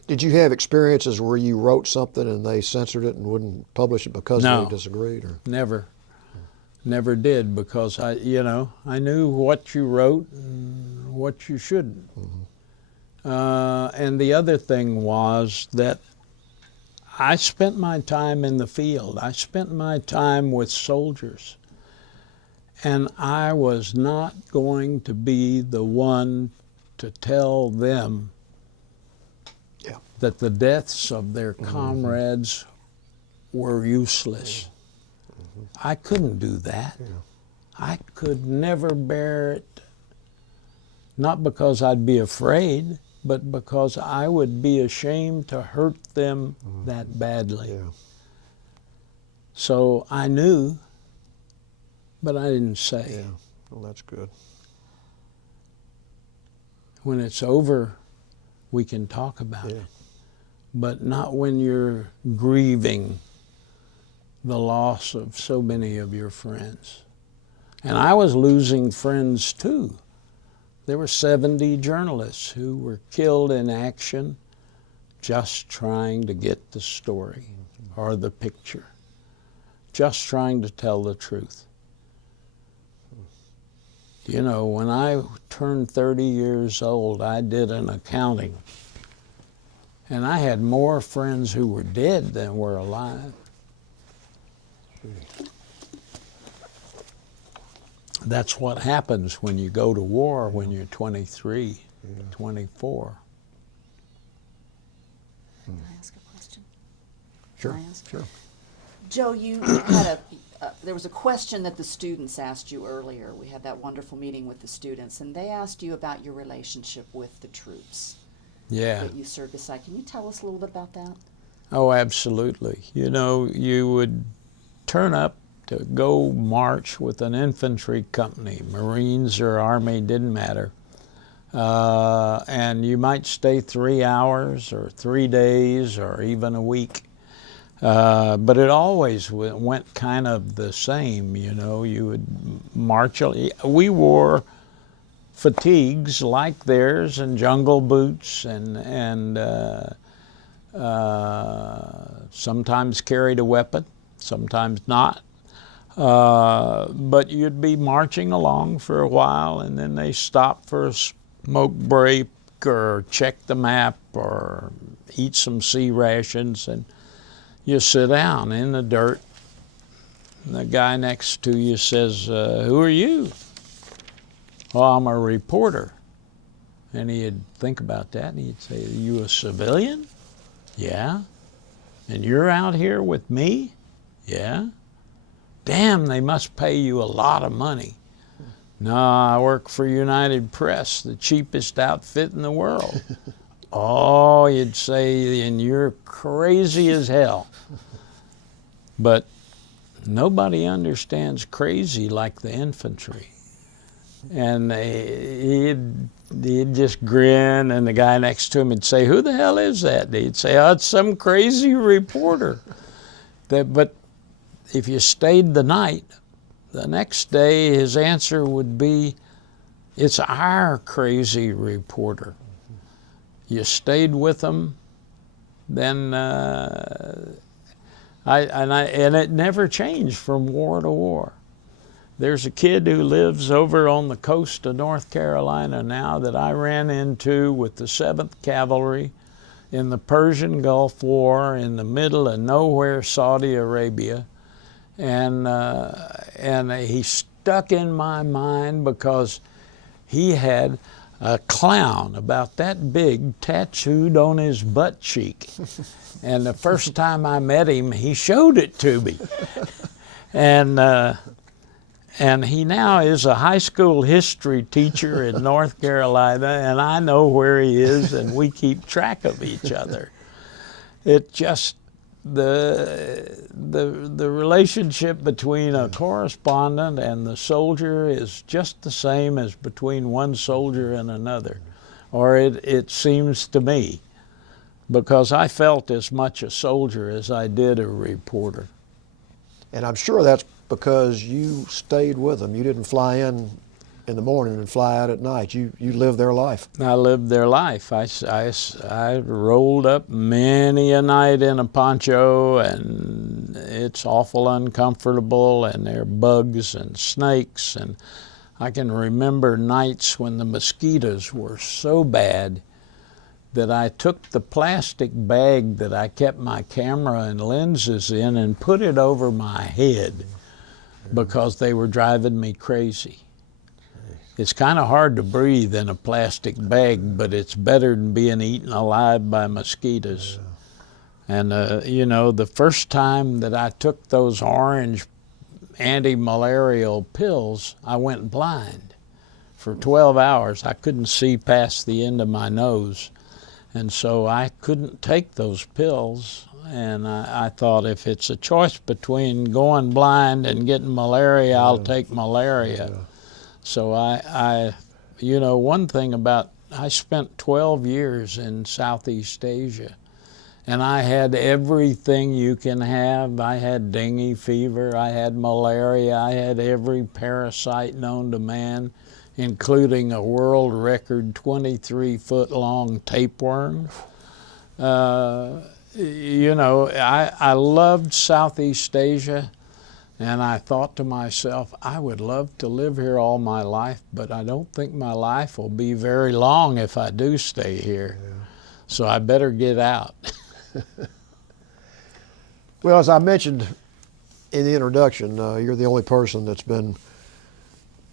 Did you have experiences where you wrote something and they censored it and wouldn't publish it because No. they disagreed? Or? Never did, because I knew what you wrote and what you shouldn't. And the other thing was that I spent my time in the field. I spent my time with soldiers. And I was not going to be the one to tell them that the deaths of their comrades were useless. I couldn't do that. I could never bear it, not because I'd be afraid, but because I would be ashamed to hurt them that badly. So I knew, but I didn't say. Yeah, well, that's good. When it's over, we can talk about it. But not when you're grieving the loss of so many of your friends. And I was losing friends too. There were 70 journalists who were killed in action just trying to get the story or the picture, just trying to tell the truth. You know, when I turned 30 years old, I did an accounting. And I had more friends who were dead than were alive. That's what happens when you go to war when you're 23, 24. Can I ask a question? Sure, Can I ask? sure. Joe, you had there was a question that the students asked you earlier. We had that wonderful meeting with the students, and they asked you about your relationship with the troops that you served beside. Can you tell us a little bit about that? Oh, absolutely. You know, you would turn up to go march with an infantry company, Marines or Army, didn't matter. And you might stay 3 hours or 3 days or even a week. But it always went kind of the same, you know. You would march. We wore fatigues like theirs and jungle boots and sometimes carried a weapon, sometimes not. But you'd be marching along for a while, and then they stop for a smoke break or check the map or eat some sea rations, and you sit down in the dirt. And the guy next to you says, "Who are you?" "Well, I'm a reporter." And he'd think about that, and he'd say, "Are you a civilian?" "Yeah." "And you're out here with me?" "Yeah." "Damn, they must pay you a lot of money." "No, I work for United Press, the cheapest outfit in the world." "Oh," you'd say, "and you're crazy as hell." But nobody understands crazy like the infantry. And he'd just grin, and the guy next to him would say, "Who the hell is that?" And he'd say, "Oh, it's some crazy reporter." But if you stayed the night, the next day his answer would be, "It's our crazy reporter." You stayed with them, then and it never changed from war to war. There's a kid who lives over on the coast of North Carolina now that I ran into with the 7th Cavalry in the Persian Gulf War in the middle of nowhere, Saudi Arabia. And he stuck in my mind because he had a clown about that big tattooed on his butt cheek. And the first time I met him, he showed it to me. And he now is a high school history teacher in North Carolina, and I know where he is, and we keep track of each other. It just, the relationship between a correspondent and the soldier is just the same as between one soldier and another, or it seems to me, because I felt as much a soldier as I did a reporter. And I'm sure that's because you stayed with them. You didn't fly in the morning and fly out at night. You lived their life. I lived their life. I rolled up many a night in a poncho, and it's awful uncomfortable, and there are bugs and snakes, and I can remember nights when the mosquitoes were so bad that I took the plastic bag that I kept my camera and lenses in and put it over my head because they were driving me crazy. It's kind of hard to breathe in a plastic bag, but it's better than being eaten alive by mosquitoes. And you know, the first time that I took those orange anti-malarial pills, I went blind. For 12 hours, I couldn't see past the end of my nose. And so I couldn't take those pills, and I thought, if it's a choice between going blind and getting malaria, I'll take malaria. So you know, one thing about I spent 12 years in Southeast Asia, and I had everything you can have. I had dengue fever, I had malaria, I had every parasite known to man, including a world record 23-foot-long tapeworm. You know, I loved Southeast Asia, and I thought to myself, I would love to live here all my life, but I don't think my life will be very long if I do stay here. Yeah. So I better get out. Well, as I mentioned in the introduction, you're the only person that's been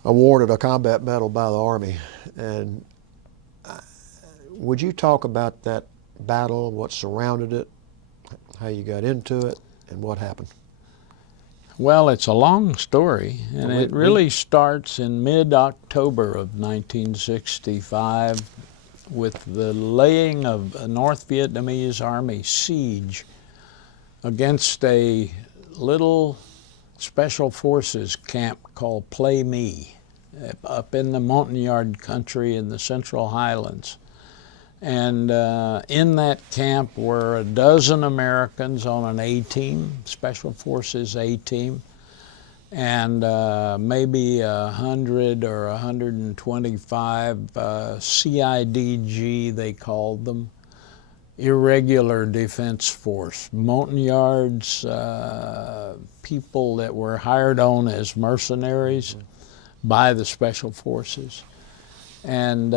awarded a combat medal by the Army. And would you talk about that battle, what surrounded it, how you got into it, and what happened? Well, it's a long story, and it really starts in mid-October of 1965 with the laying of a North Vietnamese Army siege against a little special forces camp called Play Me up in the Montagnard country in the Central Highlands. And in that camp were a dozen Americans on an A-team, Special Forces A-team, and maybe 100 or 125 CIDG, they called them, irregular defense force, Montagnards, people that were hired on as mercenaries by the Special Forces. And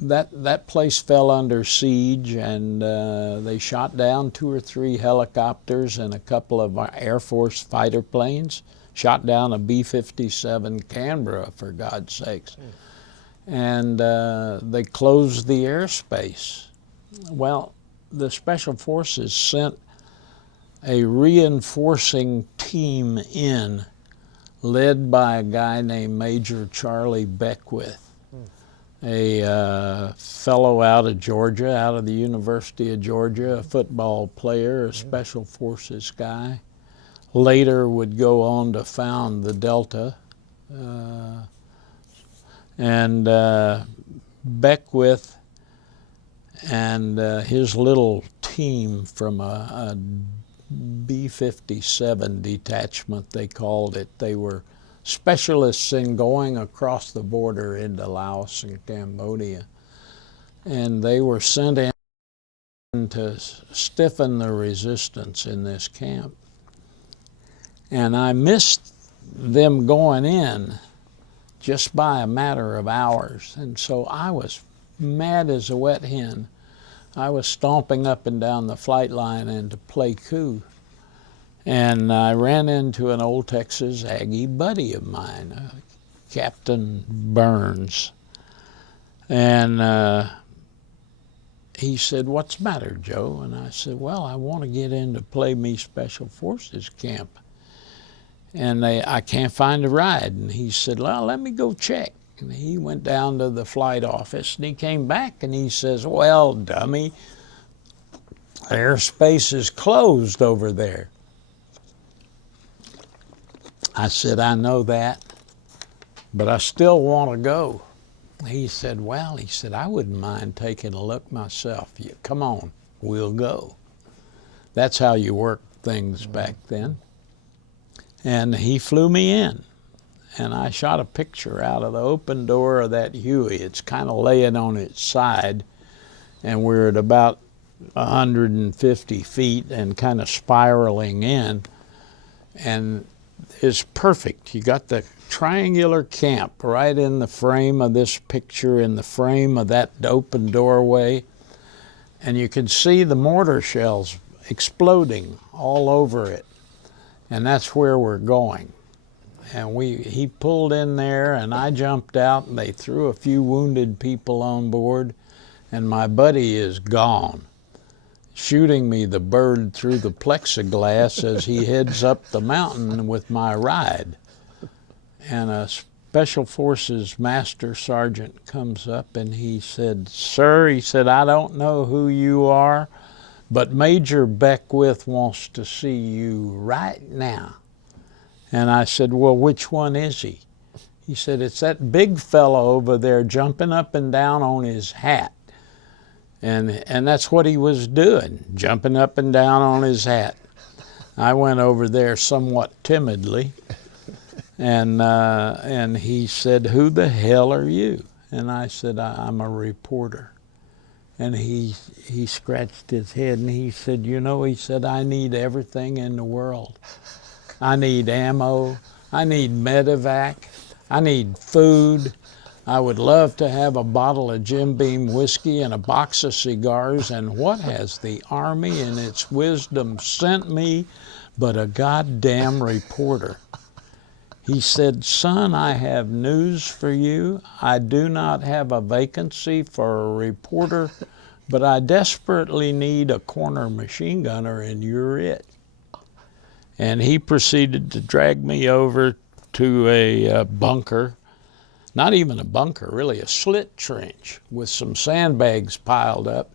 that place fell under siege, and they shot down 2 or 3 helicopters and a couple of Air Force fighter planes, shot down a B-57 Canberra, for God's sakes. And they closed the airspace. Well, the Special Forces sent a reinforcing team in, led by a guy named Major Charlie Beckwith, a fellow out of Georgia, out of the University of Georgia, a football player, a Special Forces guy. Later would go on to found the Delta. And Beckwith and his little team from a B-57 detachment, they called it. They were specialists in going across the border into Laos and Cambodia. And they were sent in to stiffen the resistance in this camp. And I missed them going in just by a matter of hours. And so I was mad as a wet hen. I was stomping up and down the flight line into Pleiku. And I ran into an old Texas Aggie buddy of mine, Captain Burns. And he said, "What's the matter, Joe?" And I said, "Well, I want to get in to Play Me Special Forces camp. And I can't find a ride." And he said, "Well, let me go check." And he went down to the flight office, and he came back and he says, "Well, dummy, airspace is closed over there." I said, "I know that, but I still want to go." He said, "Well," he said, "I wouldn't mind taking a look myself. Come on, we'll go." That's how you work things back then. And he flew me in, and I shot a picture out of the open door of that Huey. It's kind of laying on its side, and we're at about 150 feet and kind of spiraling in, and it's perfect. You got the triangular camp right in the frame of this picture, in the frame of that open doorway, and you can see the mortar shells exploding all over it, and that's where we're going. And he pulled in there, and I jumped out, and they threw a few wounded people on board, and my buddy is gone, shooting me the bird through the plexiglass as he heads up the mountain with my ride. And a Special Forces Master Sergeant comes up and he said, "Sir," he said, "I don't know who you are, but Major Beckwith wants to see you right now." And I said, "Well, which one is he?" He said, it's that big fellow over there jumping up and down on his hat. And that's what he was doing, jumping up and down on his hat. I went over there somewhat timidly, and he said, who the hell are you? And I said, I'm a reporter. And he scratched his head and he said, you know, he said, I need everything in the world. I need ammo, I need medevac, I need food. I would love to have a bottle of Jim Beam whiskey and a box of cigars, and what has the Army in its wisdom sent me but a goddamn reporter? He said, son, I have news for you. I do not have a vacancy for a reporter, but I desperately need a corner machine gunner, and you're it. And he proceeded to drag me over to a bunker, not even a bunker, really a slit trench with some sandbags piled up,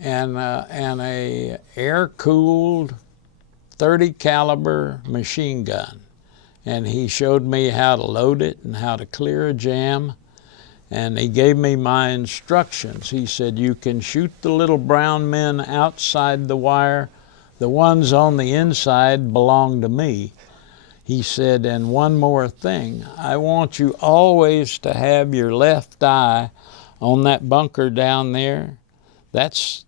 and a air-cooled 30 caliber machine gun. And he showed me how to load it and how to clear a jam, and he gave me my instructions. He said, you can shoot the little brown men outside the wire. The ones on the inside belong to me. He said, and one more thing, I want you always to have your left eye on that bunker down there. That's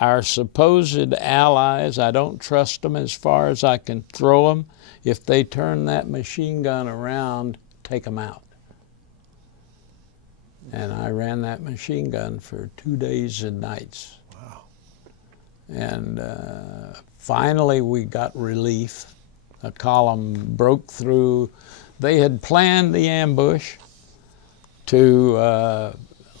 our supposed allies. I don't trust them as far as I can throw them. If they turn that machine gun around, take them out. And I ran that machine gun for 2 days and nights. Wow. And finally we got relief. A column broke through. They had planned the ambush to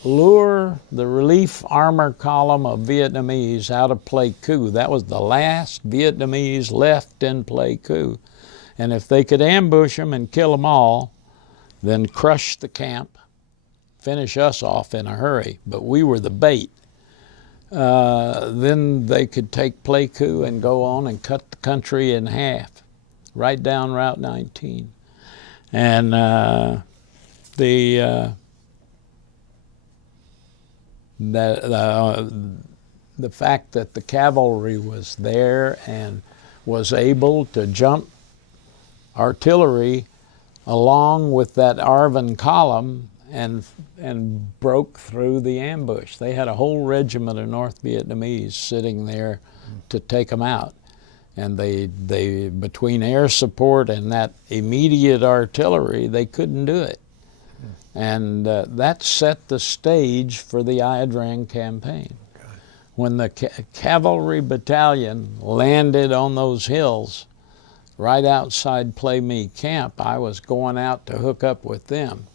lure the relief armor column of Vietnamese out of Pleiku. That was the last Vietnamese left in Pleiku. And if they could ambush them and kill them all, then crush the camp, finish us off in a hurry. But we were the bait. Then they could take Pleiku and go on and cut the country in half, right down Route 19. And the fact that the cavalry was there and was able to jump artillery along with that Arvin column and broke through the ambush. They had a whole regiment of North Vietnamese sitting there to take them out. And they between air support and that immediate artillery, they couldn't do it. And that set the stage for the Ia Drang campaign. Okay. When the cavalry battalion landed on those hills right outside Play Me Camp, I was going out to hook up with them.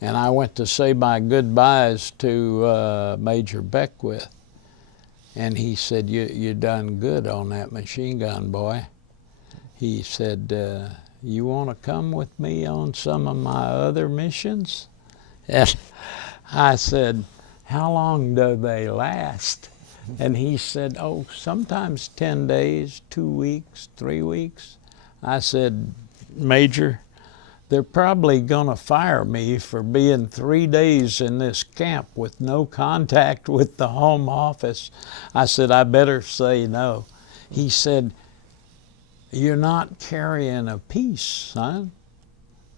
And I went to say my goodbyes to Major Beckwith. And he said, you done good on that machine gun, boy. He said, you want to come with me on some of my other missions? And I said, how long do they last? And he said, oh, sometimes 10 days, 2 weeks, 3 weeks. I said, Major, they're probably going to fire me for being 3 days in this camp with no contact with the home office. I said, I better say no. He said, you're not carrying a piece, son.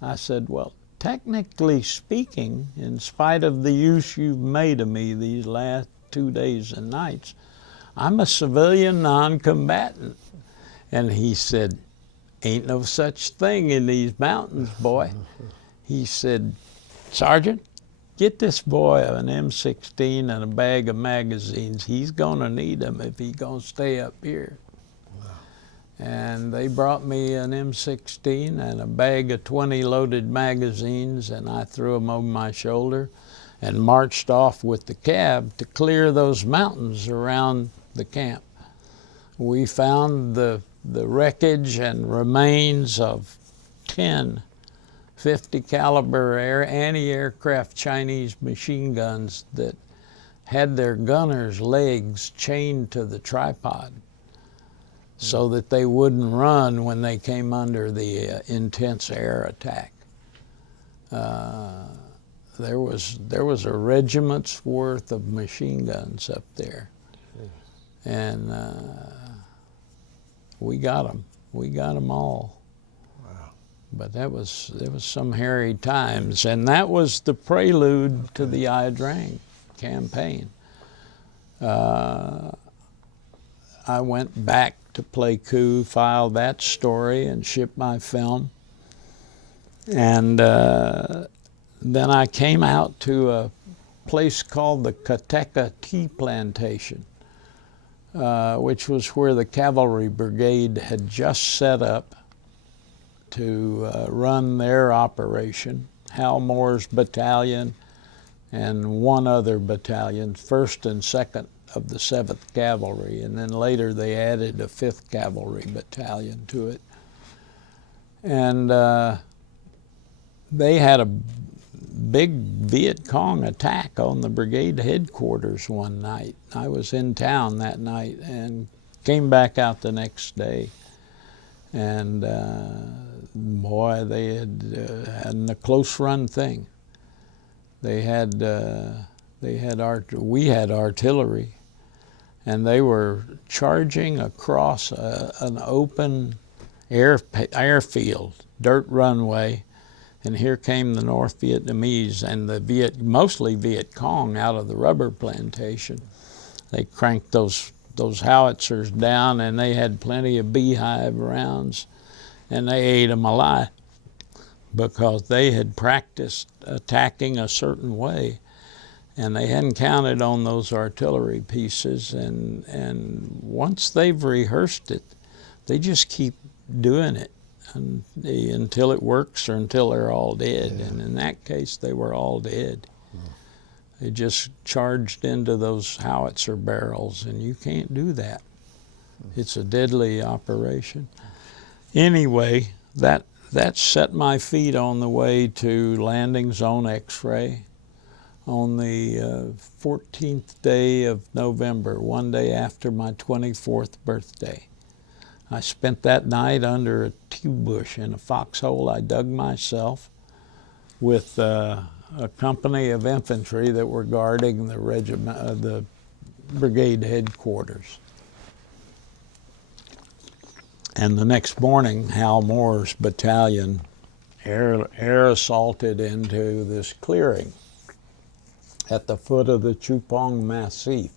I said, well, technically speaking, in spite of the use you've made of me these last 2 days and nights, I'm a civilian non-combatant. And he said, ain't no such thing in these mountains, boy. He said, Sergeant, get this boy an M16 and a bag of magazines. He's gonna need them if he's gonna stay up here. Wow. And they brought me an M16 and a bag of 20 loaded magazines, and I threw them over my shoulder and marched off with the cab to clear those mountains around the camp. We found the wreckage and remains of 10 50 caliber anti-aircraft Chinese machine guns that had their gunners' legs chained to the tripod so that they wouldn't run when they came under the intense air attack. There was a regiment's worth of machine guns up there, and we got them. We got them all. Wow. But there was some hairy times, and that was the prelude to the I Drang campaign. I went back to play coup, filed that story, and shipped my film. And then I came out to a place called the Kateca Tea Plantation, which was where the Cavalry Brigade had just set up to run their operation. Hal Moore's battalion and one other battalion, 1st and 2nd of the 7th Cavalry, and then later they added a 5th Cavalry battalion to it. And they had a big Viet Cong attack on the brigade headquarters one night. I was in town that night and came back out the next day. And boy, they had a close run thing. We had artillery, and they were charging across an open airfield, dirt runway, and here came the North Vietnamese and the mostly Viet Cong out of the rubber plantation. They cranked those howitzers down, and they had plenty of beehive rounds, and they ate them alive because they had practiced attacking a certain way, and they hadn't counted on those artillery pieces. And once they've rehearsed it, they just keep doing it until it works or until they're all dead. Yeah. And in that case, they were all dead. They just charged into those howitzer barrels, and you can't do that. It's a deadly operation. Anyway, that set my feet on the way to landing zone X-ray on the 14th day of November, one day after my 24th birthday. I spent that night under a tube bush in a foxhole I dug myself with a company of infantry that were guarding the regiment, the brigade headquarters. And the next morning, Hal Moore's battalion air assaulted into this clearing at the foot of the Chupong Massif,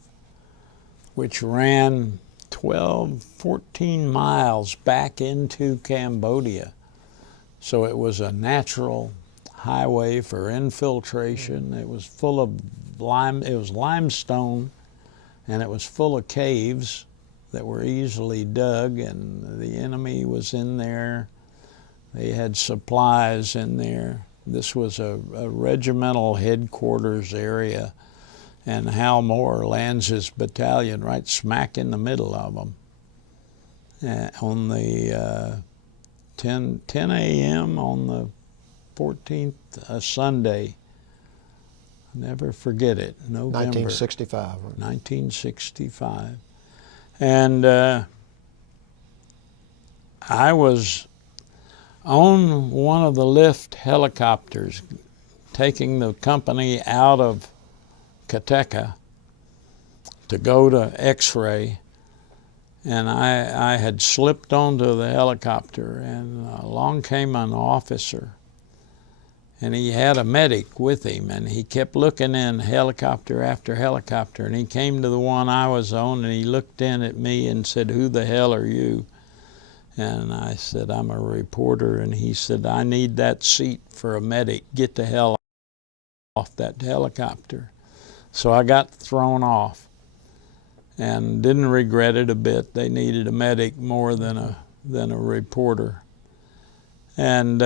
which ran 12, 14 miles back into Cambodia. So it was a natural highway for infiltration. It was full of limestone, and it was full of caves that were easily dug, and the enemy was in there. They had supplies in there. This was a regimental headquarters area, and Hal Moore lands his battalion right smack in the middle of them on the 10 a.m. on the 14th, a Sunday. Never forget it, November. 1965. Right? 1965. And I was on one of the lift helicopters taking the company out of Kateca to go to X-ray, and I had slipped onto the helicopter, and along came an officer, and he had a medic with him, and he kept looking in helicopter after helicopter, and he came to the one I was on, and he looked in at me and said, "Who the hell are you?" And I said, "I'm a reporter." And he said, "I need that seat for a medic. Get the hell off that helicopter." So I got thrown off and didn't regret it a bit. They needed a medic more than a reporter. And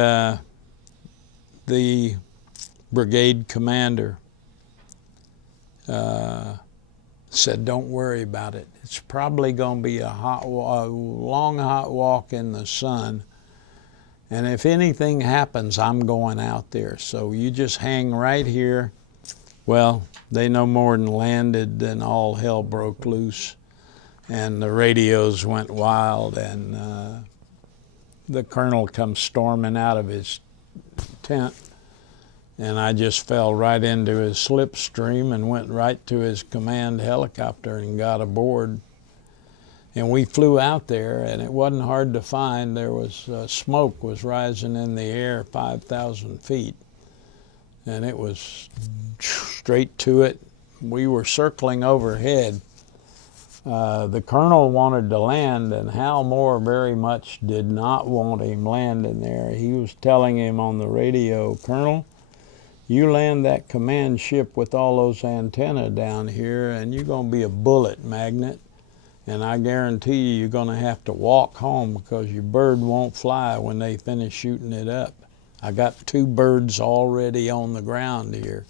the brigade commander said, "Don't worry about it. It's probably going to be a long hot walk in the sun, and if anything happens, I'm going out there. So you just hang right here." Well, they no more than landed than all hell broke loose, and the radios went wild, and the colonel comes storming out of his tent And I just fell right into his slipstream and went right to his command helicopter and got aboard. And we flew out there, and it wasn't hard to find. There was smoke was rising in the air 5,000 feet, and it was straight to it. We were circling overhead. The colonel wanted to land, and Hal Moore very much did not want him landing there. He was telling him on the radio, "Colonel, you land that command ship with all those antennas down here, and you're going to be a bullet magnet. And I guarantee you're going to have to walk home because your bird won't fly when they finish shooting it up. I got 2 birds already on the ground here."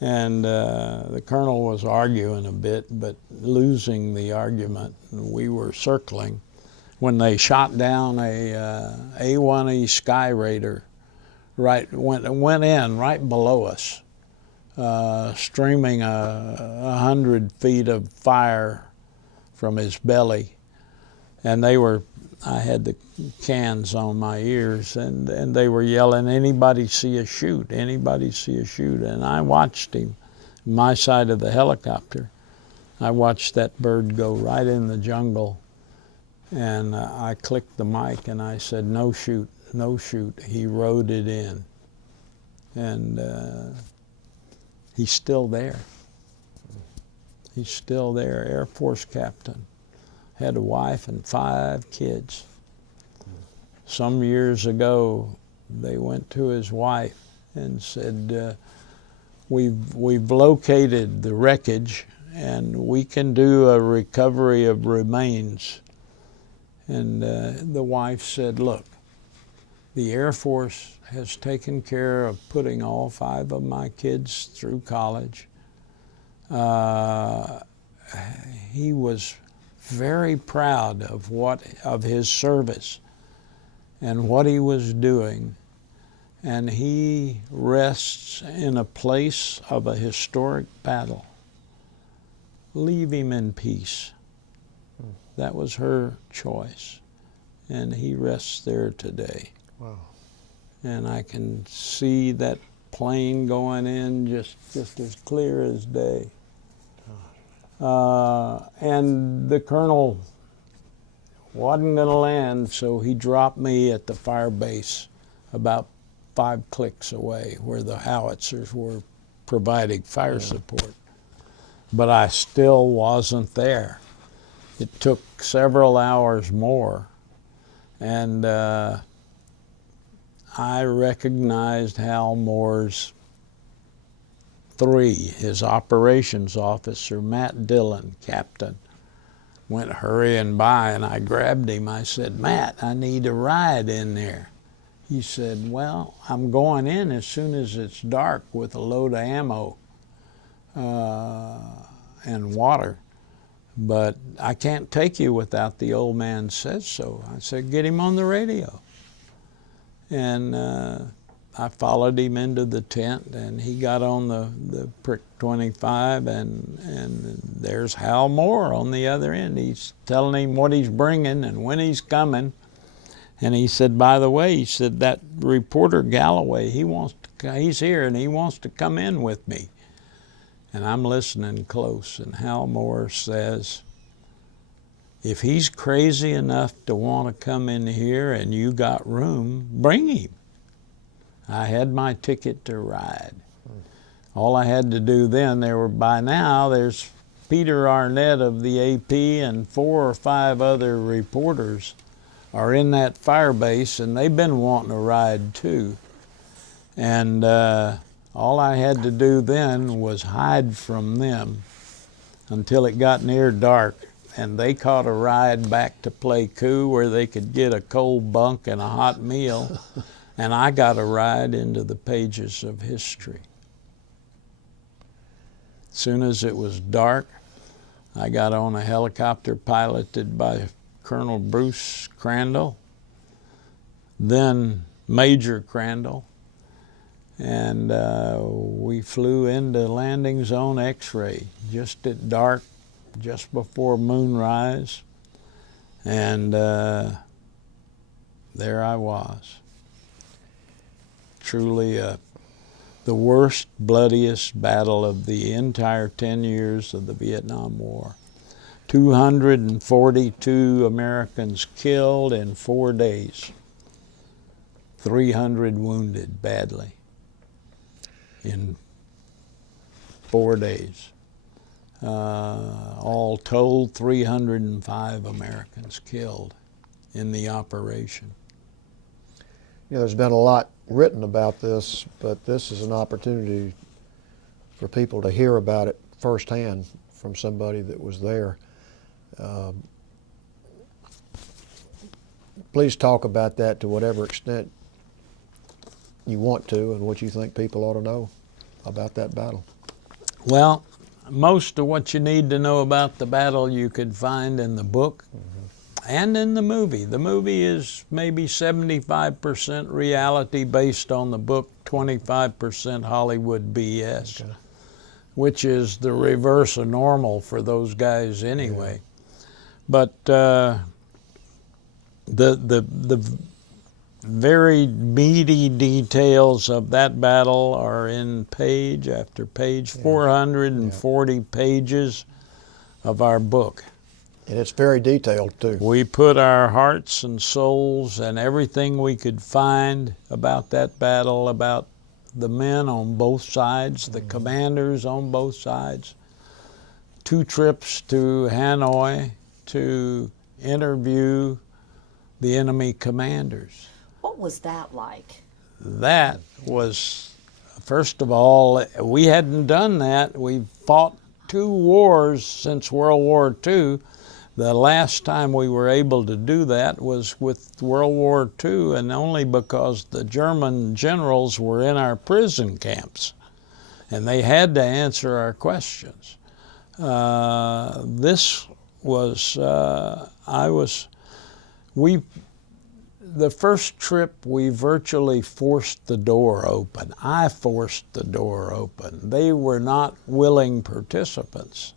And the colonel was arguing a bit, but losing the argument. We were circling when they shot down a A-1E Sky Raider. Went in right below us, streaming 100 feet of fire from his belly. And I had the cans on my ears, and they were yelling, "Anybody see a shoot? Anybody see a shoot?" And I watched him, my side of the helicopter. I watched that bird go right in the jungle, and I clicked the mic and I said, "No shoot, no shoot." He rode it in, and he's still there. He's still there, Air Force captain. Had a wife and 5 kids. Some years ago, they went to his wife and said, we've located the wreckage and we can do a recovery of remains." And the wife said, "Look, the Air Force has taken care of putting all 5 of my kids through college. He was very proud of his service and what he was doing, and he rests in a place of a historic battle. Leave him in peace." That was her choice, and he rests there today. Wow. And I can see that plane going in just as clear as day. And the colonel wasn't going to land, so he dropped me at the fire base about 5 clicks away where the howitzers were providing fire support. But I still wasn't there. It took several hours more, and I recognized Hal Moore's 3, his operations officer, Matt Dillon, captain, went hurrying by, and I grabbed him. I said, "Matt, I need a ride in there." He said, "Well, I'm going in as soon as it's dark with a load of ammo and water, but I can't take you without the old man says so." I said, "Get him on the radio." And I followed him into the tent, and he got on the Prick 25, and there's Hal Moore on the other end. He's telling him what he's bringing and when he's coming. And he said, "By the way," he said, "that reporter Galloway, he's here and he wants to come in with me." And I'm listening close, and Hal Moore says, "If he's crazy enough to want to come in here and you got room, bring him." I had my ticket to ride. All I had to do then, by now there's Peter Arnett of the AP and 4 or 5 other reporters are in that fire base, and they've been wanting to ride too. And all I had to do then was hide from them until it got near dark, and they caught a ride back to Pleiku where they could get a cold bunk and a hot meal, and I got a ride into the pages of history. As soon as it was dark, I got on a helicopter piloted by Colonel Bruce Crandall, then Major Crandall, and we flew into landing zone X-ray just at dark, just before moonrise, and there I was. Truly a the worst, bloodiest battle of the entire 10 years of the Vietnam War. 242 Americans killed in 4 days. 300 wounded badly in 4 days. All told, 305 Americans killed in the operation. You know, there's been a lot written about this, but this is an opportunity for people to hear about it firsthand from somebody that was there. Please talk about that to whatever extent you want to, and what you think people ought to know about that battle. Well, most of what you need to know about the battle you could find in the book and in the movie. The movie is maybe 75% reality based on the book, 25% Hollywood BS, okay, which is the reverse of normal for those guys anyway. Yeah. But the very meaty details of that battle are in page after page, 440 pages of our book. And it's very detailed too. We put our hearts and souls and everything we could find about that battle, about the men on both sides, the commanders on both sides. 2 trips to Hanoi to interview the enemy commanders. What was that like? That was, first of all, we hadn't done that. We fought 2 wars since World War II. The last time we were able to do that was with World War II, and only because the German generals were in our prison camps, and they had to answer our questions. This was, the first trip we virtually forced the door open. I forced the door open. They were not willing participants.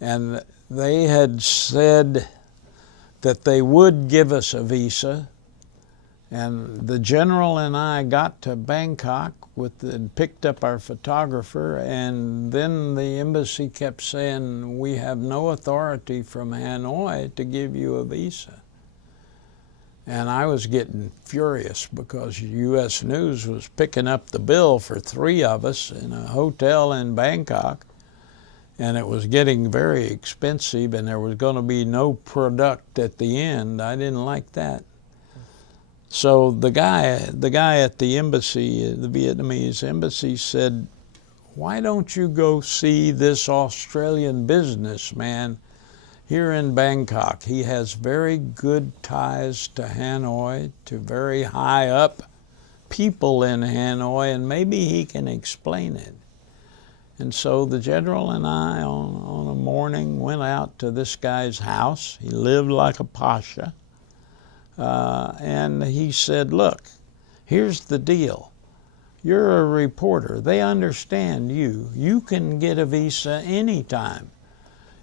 And they had said that they would give us a visa, and the general and I got to Bangkok and picked up our photographer, and then the embassy kept saying, we have no authority from Hanoi to give you a visa. And I was getting furious because U.S. News was picking up the bill for 3 of us in a hotel in Bangkok, and it was getting very expensive, and there was going to be no product at the end. I didn't like that. So the guy at the embassy, the Vietnamese embassy, said, why don't you go see this Australian businessman here in Bangkok? He has very good ties to Hanoi, to very high up people in Hanoi, and maybe he can explain it. And so the general and I on a morning went out to this guy's house. He lived like a pasha. And he said, look, here's the deal. You're a reporter. They understand you. You can get a visa anytime.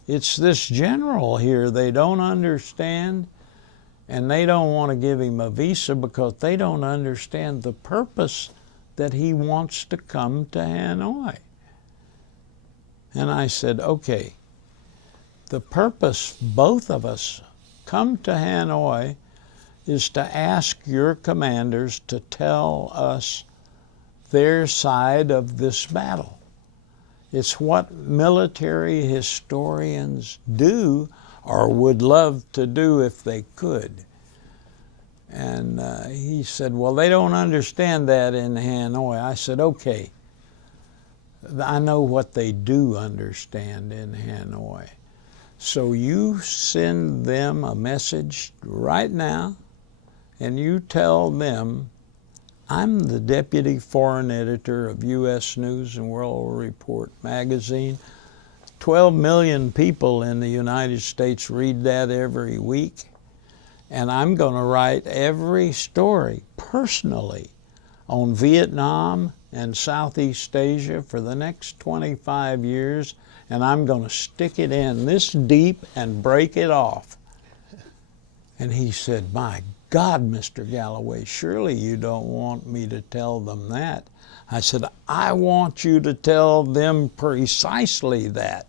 It's this general here they don't understand, and they don't want to give him a visa because they don't understand the purpose that he wants to come to Hanoi. And I said, okay, the purpose both of us come to Hanoi is to ask your commanders to tell us their side of this battle. It's what military historians do or would love to do if they could. And he said, well, they don't understand that in Hanoi. I said, okay, I know what they do understand in Hanoi. So you send them a message right now, and you tell them, I'm the deputy foreign editor of U.S. News and World Report magazine. 12 million people in the United States read that every week. And I'm going to write every story personally on Vietnam and Southeast Asia for the next 25 years, and I'm going to stick it in this deep and break it off. And he said, my God, Mr. Galloway, surely you don't want me to tell them that. I said, I want you to tell them precisely that.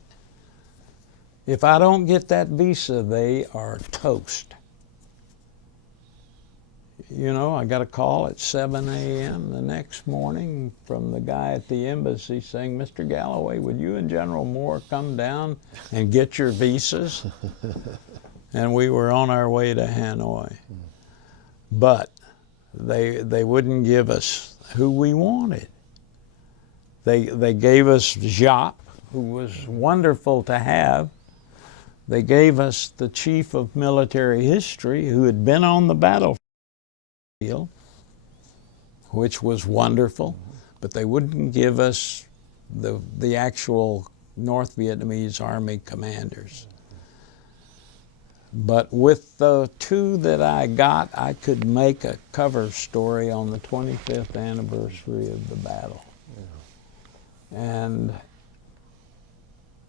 If I don't get that visa, they are toast. You know, I got a call at 7 a.m. the next morning from the guy at the embassy saying, Mr. Galloway, would you and General Moore come down and get your visas? And we were on our way to Hanoi. But they wouldn't give us who we wanted. They gave us Jacques, who was wonderful to have. They gave us the chief of military history, who had been on the battlefield, which was wonderful, but they wouldn't give us the actual North Vietnamese Army commanders. But with the two that I got, I could make a cover story on the 25th anniversary of the battle. Yeah. And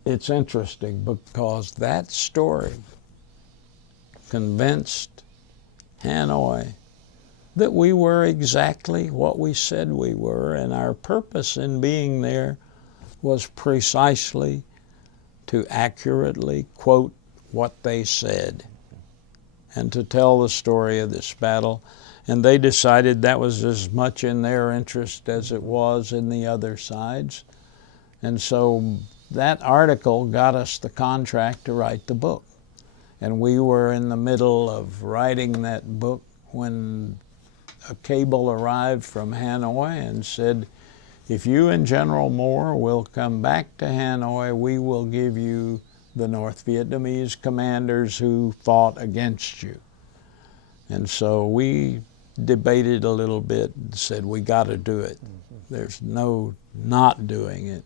it's interesting because that story convinced Hanoi that we were exactly what we said we were, and our purpose in being there was precisely to accurately quote what they said and to tell the story of this battle. And they decided that was as much in their interest as it was in the other side's. And so that article got us the contract to write the book. And we were in the middle of writing that book when a cable arrived from Hanoi and said, if you and General Moore will come back to Hanoi, we will give you the North Vietnamese commanders who fought against you. And so we debated a little bit and said, we got to do it. There's no not doing it.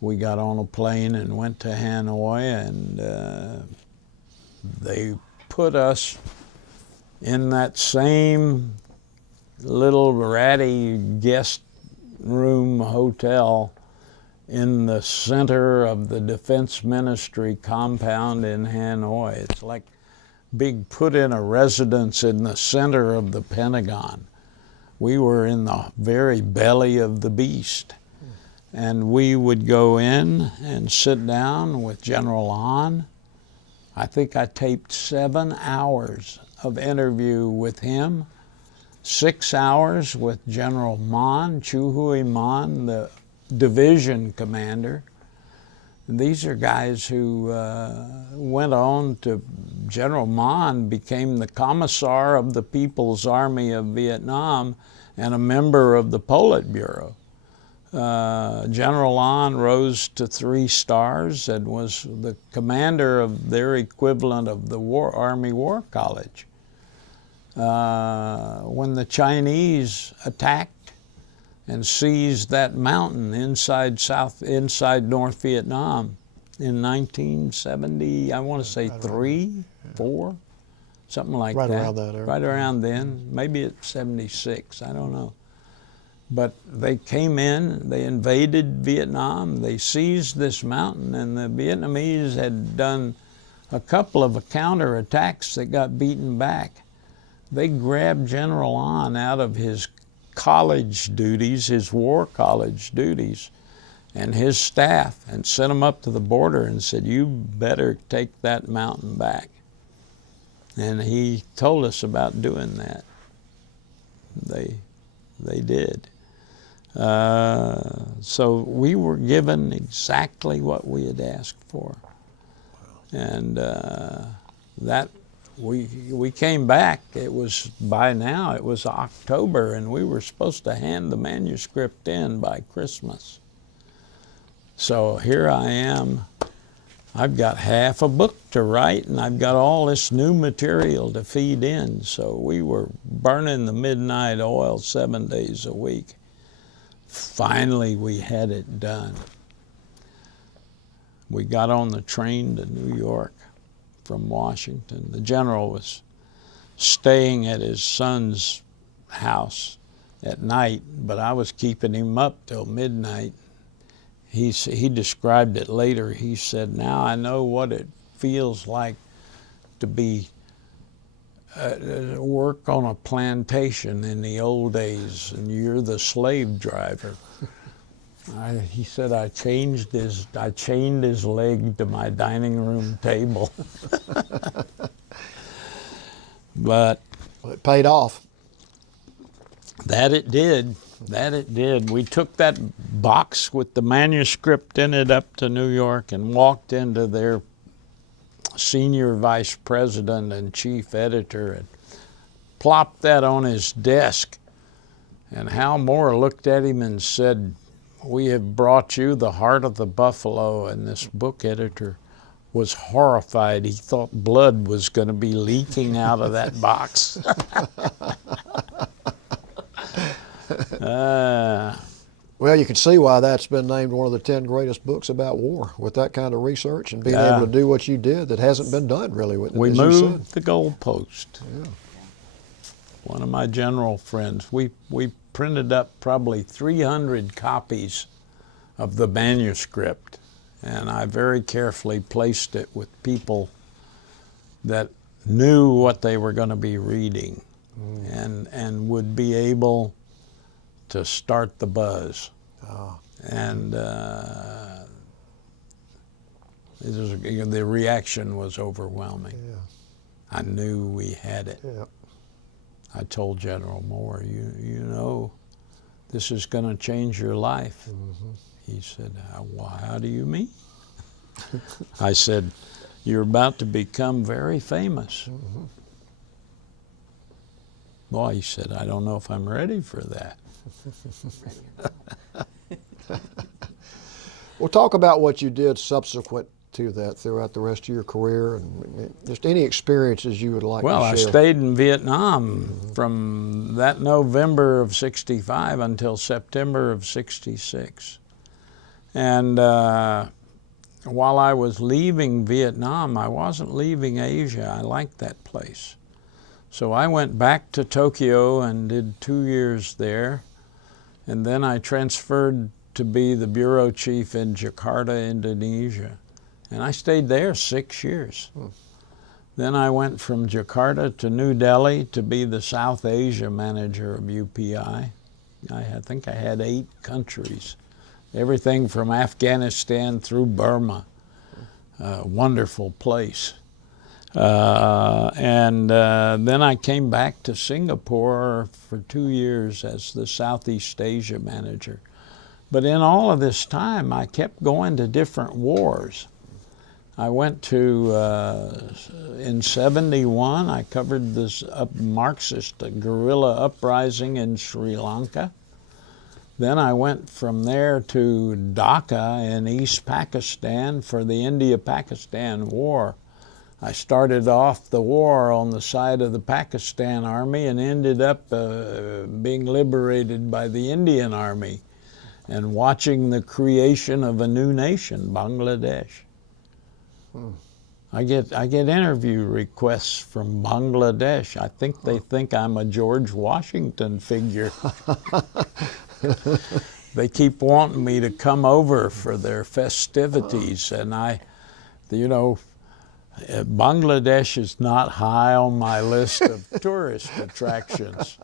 We got on a plane and went to Hanoi, and they put us in that same little ratty guest room hotel in the center of the Defense Ministry compound in Hanoi. It's like being put in a residence in the center of the Pentagon. We were in the very belly of the beast. And we would go in and sit down with General An. I think I taped 7 hours of interview with him, 6 hours with General Man, Chu Hui Man, the division commander. And these are guys who went on to, General Man became the commissar of the People's Army of Vietnam and a member of the Politburo. General An rose to 3 stars and was the commander of their equivalent of the Army War College. When the Chinese attacked and seized that mountain inside North Vietnam in 1970, I want to say 3, 4, something like that. Right around that area. Right around then, maybe it's 76, I don't know. But they came in, they invaded Vietnam, they seized this mountain, and the Vietnamese had done a couple of counterattacks that got beaten back. They grabbed General An out of his college duties, his war college duties, and his staff, and sent him up to the border and said, you better take that mountain back. And he told us about doing that. They did. So we were given exactly what we had asked for. And that we came back. It was, by now, it was October, and we were supposed to hand the manuscript in by Christmas. So here I am. I've got half a book to write, and I've got all this new material to feed in. So we were burning the midnight oil 7 days a week. Finally, we had it done. We got on the train to New York from Washington. The general was staying at his son's house at night, but I was keeping him up till midnight. He described it later. He said, now I know what it feels like to be work on a plantation in the old days, and you're the slave driver. He said I chained his leg to my dining room table. But Well, it paid off. that it did. That it did. We took that box with the manuscript in it up to New York and walked into their senior vice president and chief editor and plopped that on his desk. And Hal Moore looked at him and said, "We have brought you the heart of the buffalo." And this book editor was horrified. He thought blood was going to be leaking out of that box. Well, you can see why that's been named one of the 10 greatest books about war, with that kind of research and being able to do what you did that hasn't been done really with it. We as you moved said. the goalpost. Yeah. One of my general friends, we printed up probably 300 copies of the manuscript, and I very carefully placed it with people that knew what they were going to be reading and would be able to start the buzz. Oh. And the reaction was overwhelming. Yeah. I knew we had it. Yeah. I told General Moore, you know, this is going to change your life. Mm-hmm. He said, how do you mean? I said, you're about to become very famous. Mm-hmm. Well, he said, I don't know if I'm ready for that. Well, talk about what you did subsequent to that throughout the rest of your career, and just any experiences you would like to share. Well, I stayed in Vietnam from that November of '65 until September of '66. And while I was leaving Vietnam, I wasn't leaving Asia. I liked that place. So I went back to Tokyo and did 2 years there. And then I transferred to be the bureau chief in Jakarta, Indonesia. And I stayed there 6 years. Then I went from Jakarta to New Delhi to be the South Asia manager of UPI. I think I had 8 countries, everything from Afghanistan through Burma. Wonderful place. And then I came back to Singapore for 2 years as the Southeast Asia manager. But in all of this time, I kept going to different wars. I went to, in '71, I covered this Marxist guerrilla uprising in Sri Lanka. Then I went from there to Dhaka in East Pakistan for the India-Pakistan War. I started off the war on the side of the Pakistan Army and ended up being liberated by the Indian Army and watching the creation of a new nation, Bangladesh. I get interview requests from Bangladesh. I think they think I'm a George Washington figure. They keep wanting me to come over for their festivities, and Bangladesh is not high on my list of tourist attractions.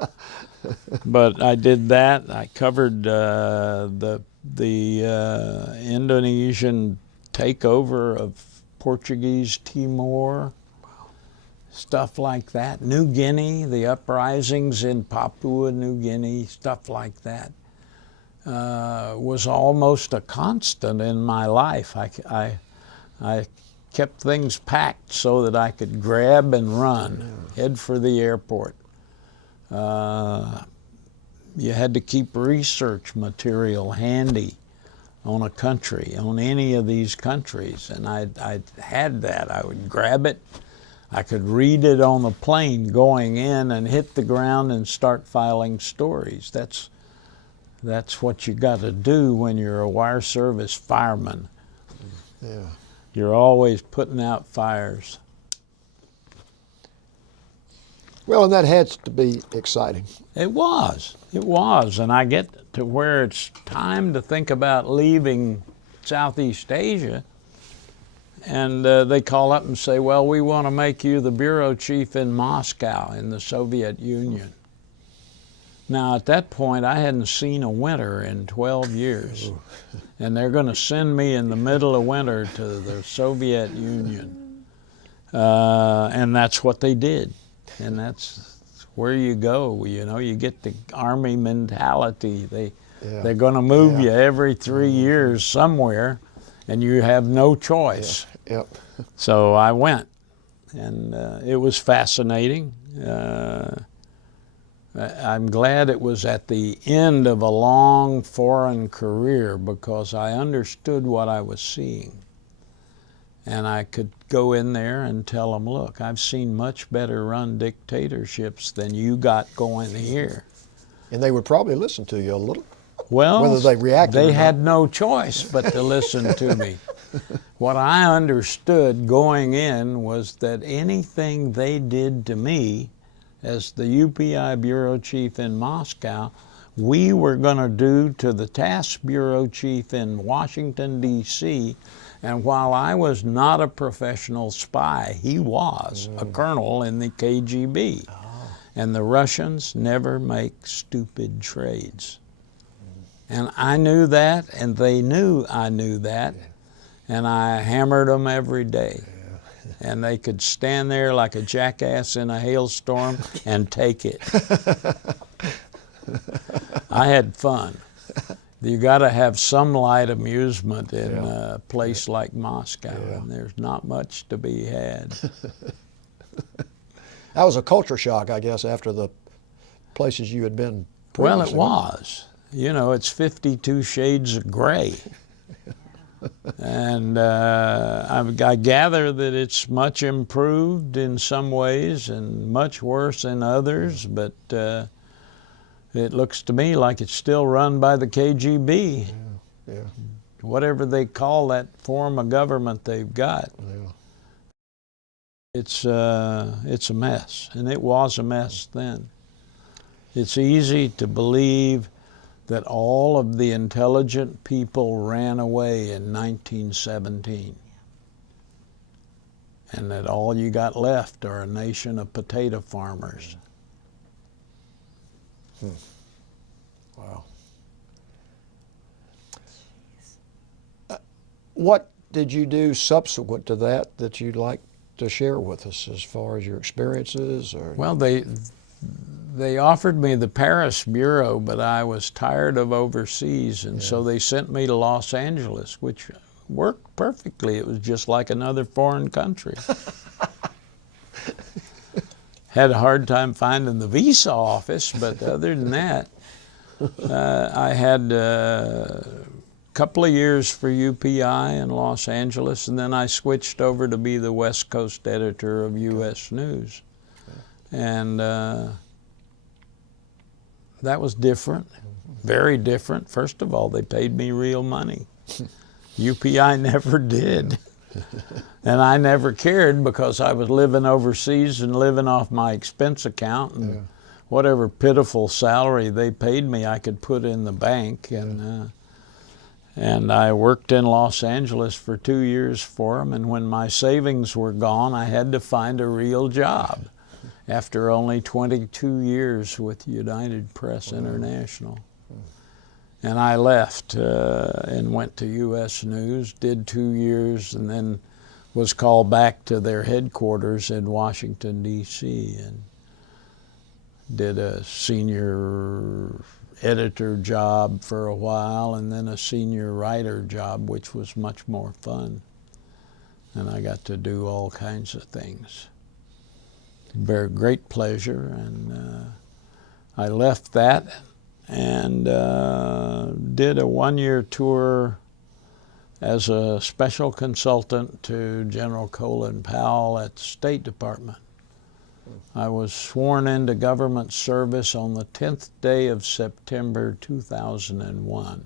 But I did that. I covered the Indonesian takeover of Portuguese Timor, stuff like that. New Guinea, the uprisings in Papua New Guinea, stuff like that, was almost a constant in my life. I kept things packed so that I could grab and run, head for the airport. You had to keep research material handy on a country, on any of these countries, and I had that. I would grab it. I could read it on the plane going in and hit the ground and start filing stories. That's what you got to do when you're a wire service fireman. Yeah. You're always putting out fires. Well, and that had to be exciting. It was, and I get to where it's time to think about leaving Southeast Asia, and they call up and say, well, we want to make you the bureau chief in Moscow in the Soviet Union. Now, at that point, I hadn't seen a winter in 12 years, and they're going to send me in the middle of winter to the Soviet Union. And that's what they did, and that's where you go. You know, you get the Army mentality. They're going to move you every 3 years somewhere, and you have no choice. Yep. So I went, and it was fascinating. I'm glad it was at the end of a long foreign career, because I understood what I was seeing. And I could go in there and tell them, look, I've seen much better run dictatorships than you got going here. And they would probably listen to you a little. Well, whether they reacted or they had not. no choice but to listen to me. What I understood going in was that anything they did to me as the UPI bureau chief in Moscow, we were going to do to the task bureau chief in Washington, D.C. And while I was not a professional spy, he was a colonel in the KGB. And the Russians never make stupid trades. And I knew that, and they knew I knew that, and I hammered them every day. And they could stand there like a jackass in a hailstorm and take it. I had fun. You got to have some light amusement in a place like Moscow, and there's not much to be had. That was a culture shock, I guess, after the places you had been previously. Well, it was. You know, it's 52 shades of gray. And I gather that it's much improved in some ways and much worse in others, but it looks to me like it's still run by the KGB. Whatever they call that form of government they've got. It's a mess, and it was a mess then. It's easy to believe that all of the intelligent people ran away in 1917, and that all you got left are a nation of potato farmers. Wow. What did you do subsequent to that you'd like to share with us as far as your experiences? Or Well, they offered me the Paris bureau, but I was tired of overseas, and so they sent me to Los Angeles, which worked perfectly. It was just like another foreign country. Had a hard time finding the visa office, but other than that, I had a couple of years for UPI in Los Angeles, and then I switched over to be the West Coast editor of U.S. News. And that was different, very different. First of all, they paid me real money. UPI never did. And I never cared, because I was living overseas and living off my expense account, and whatever pitiful salary they paid me I could put in the bank. And I worked in Los Angeles for 2 years for them, and when my savings were gone, I had to find a real job. After only 22 years with United Press International. And I left and went to U.S. News, did 2 years, and then was called back to their headquarters in Washington, D.C., and did a senior editor job for a while, and then a senior writer job, which was much more fun. And I got to do all kinds of things. Very great pleasure, and I left that and did a one-year tour as a special consultant to General Colin Powell at the State Department. I was sworn into government service on the 10th day of September 2001.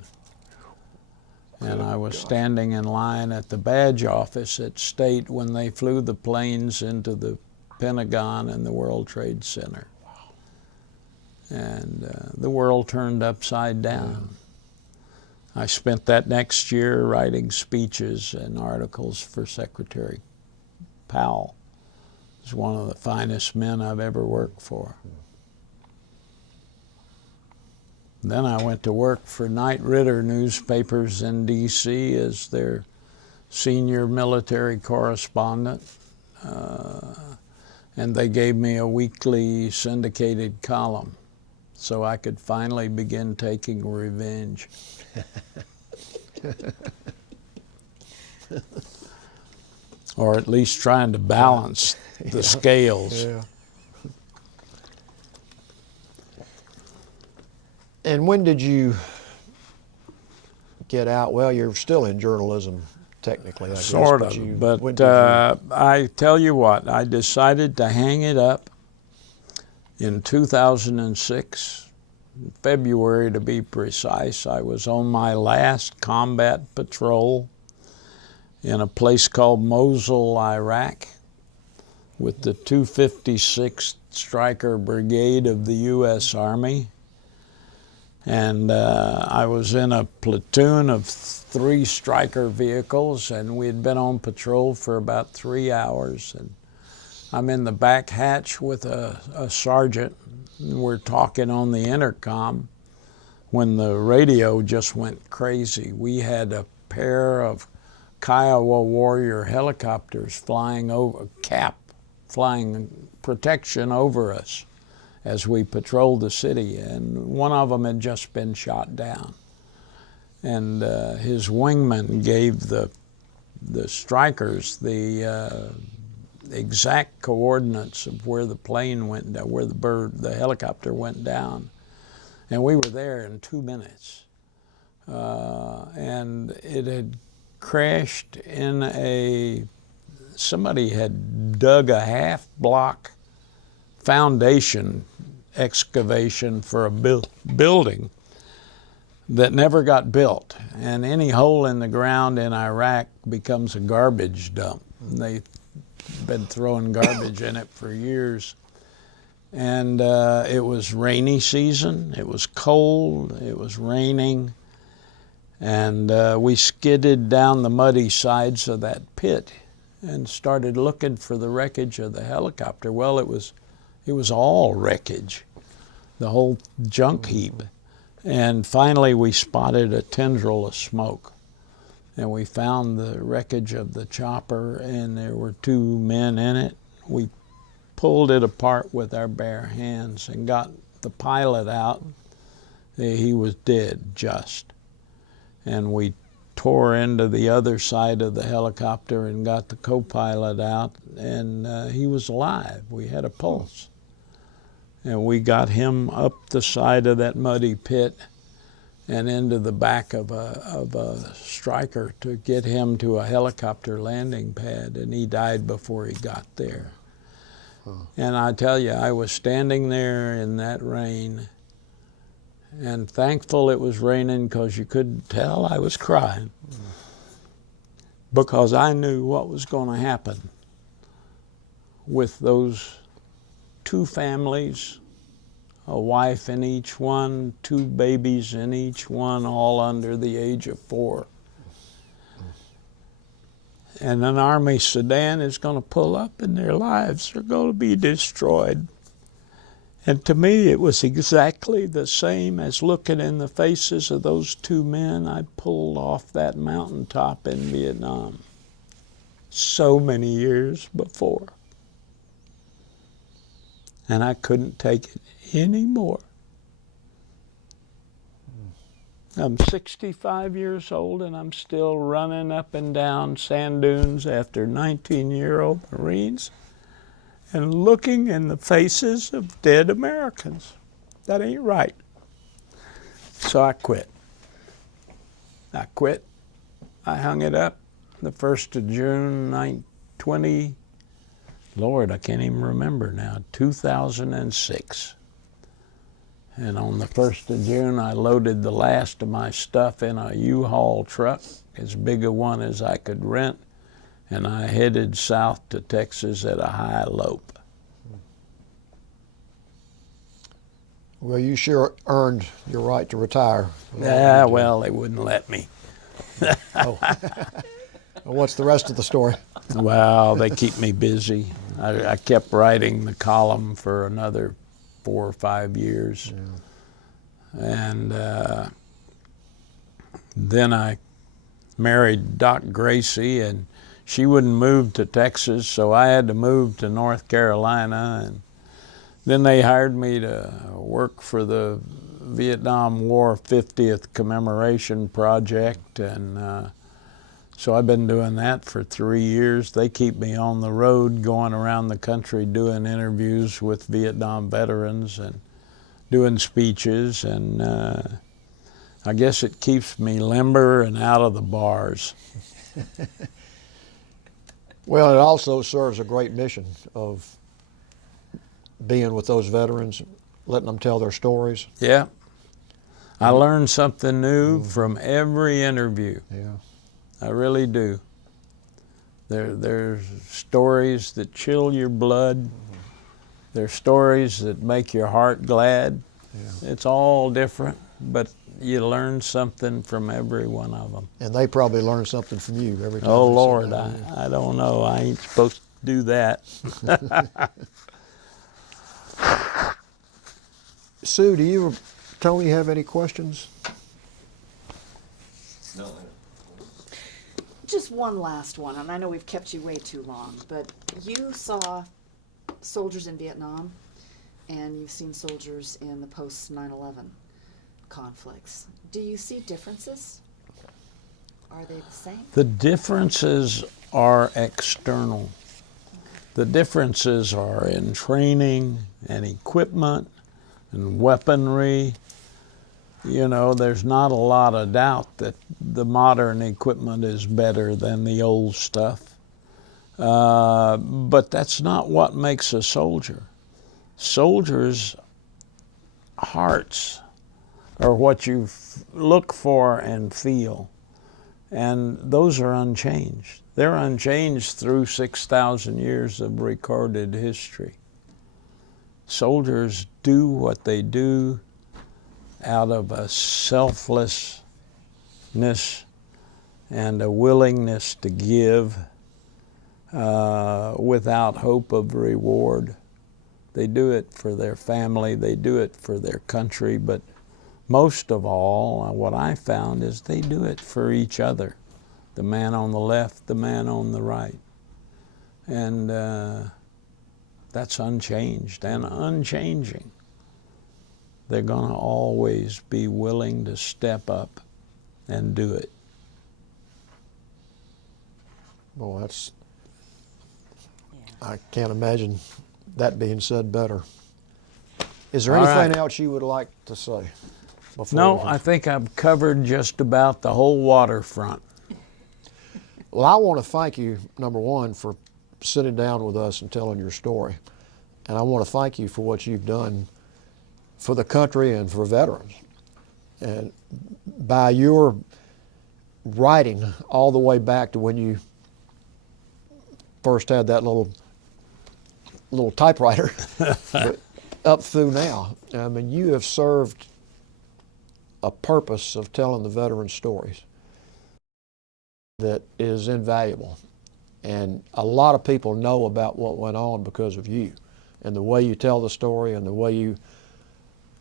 And I was standing in line at the badge office at State when they flew the planes into the Pentagon and the World Trade Center. And the world turned upside down. I spent that next year writing speeches and articles for Secretary Powell. He's one of the finest men I've ever worked for. Then I went to work for Knight Ridder newspapers in D.C. as their senior military correspondent. And they gave me a weekly syndicated column so I could finally begin taking revenge. Or at least trying to balance the scales. Yeah. And when did you get out? Well, you're still in journalism, technically, I guess. Sort of, I tell you what, I decided to hang it up in 2006, February to be precise. I was on my last combat patrol in a place called Mosul, Iraq, with the 256th Stryker Brigade of the U.S. Army. And I was in a platoon of 3 Stryker vehicles, and we had been on patrol for about 3 hours. And I'm in the back hatch with a sergeant, and we're talking on the intercom when the radio just went crazy. We had a pair of Kiowa Warrior helicopters flying over, flying protection over us as we patrolled the city, and one of them had just been shot down. And his wingman gave the Strykers the exact coordinates of where the plane went down, where the helicopter went down. And we were there in 2 minutes. And it had crashed in somebody had dug a half-block foundation excavation for a building that never got built. And any hole in the ground in Iraq becomes a garbage dump. They've been throwing garbage in it for years. And it was rainy season, it was cold, it was raining, and we skidded down the muddy sides of that pit and started looking for the wreckage of the helicopter. Well, it was all wreckage, the whole junk heap. And finally we spotted a tendril of smoke, and we found the wreckage of the chopper, and there were 2 men in it. We pulled it apart with our bare hands and got the pilot out. He was dead just. And we tore into the other side of the helicopter and got the co-pilot out, and he was alive. We had a pulse. And we got him up the side of that muddy pit and into the back of a Stryker to get him to a helicopter landing pad, and he died before he got there. And I tell you, I was standing there in that rain, and thankful it was raining, because you couldn't tell I was crying, because I knew what was going to happen with those 2 families, a wife in each one, 2 babies in each one, all under the age of 4. And an army sedan is going to pull up, and their lives are going to be destroyed. And to me, it was exactly the same as looking in the faces of those 2 men I pulled off that mountaintop in Vietnam so many years before. And I couldn't take it anymore. I'm 65 years old, and I'm still running up and down sand dunes after 19-year-old Marines and looking in the faces of dead Americans. That ain't right. So I quit. I hung it up the 1st of June, 20, Lord, I can't even remember now, 2006. And on the 1st of June, I loaded the last of my stuff in a U-Haul truck, as big a one as I could rent, and I headed south to Texas at a high lope. Well, you sure earned your right to retire. Yeah, well, they wouldn't let me. Oh. Well, what's the rest of the story? Well, they keep me busy. I kept writing the column for another 4 or 5 years. Yeah. And then I married Doc Gracie, and she wouldn't move to Texas, so I had to move to North Carolina. And then they hired me to work for the Vietnam War 50th Commemoration Project, and so I've been doing that for 3 years. They keep me on the road, going around the country doing interviews with Vietnam veterans and doing speeches, and I guess it keeps me limber and out of the bars. Well, it also serves a great mission of being with those veterans, letting them tell their stories. Yeah. I learn something new from every interview. Yeah. I really do. There's stories that chill your blood. There's stories that make your heart glad. Yeah. It's all different, but you learn something from every one of them. And they probably learn something from you every time. Oh, Lord, I don't know. I ain't supposed to do that. Sue, do you or Tony have any questions? No. Just one last one, and I know we've kept you way too long, but you saw soldiers in Vietnam, and you've seen soldiers in the post 9/11 conflicts. Do you see differences? Are they the same? The differences are external. The differences are in training and equipment and weaponry. You know, there's not a lot of doubt that the modern equipment is better than the old stuff. But that's not what makes a soldier. Soldiers' hearts are what you look for and feel, and those are unchanged. They're unchanged through 6,000 years of recorded history. Soldiers do what they do out of a selflessness and a willingness to give without hope of reward. They do it for their family, they do it for their country, but most of all, what I found is they do it for each other. The man on the left, the man on the right. And that's unchanged and unchanging. They're going to always be willing to step up and do it. Well, that's, I can't imagine that being said better. Is there anything else you would like to say? No, I think I've covered just about the whole waterfront. Well, I want to thank you, number one, for sitting down with us and telling your story. And I want to thank you for what you've done for the country and for veterans. And by your writing all the way back to when you first had that little typewriter, but up through now, I mean, you have served a purpose of telling the veterans' stories that is invaluable. And a lot of people know about what went on because of you and the way you tell the story and the way you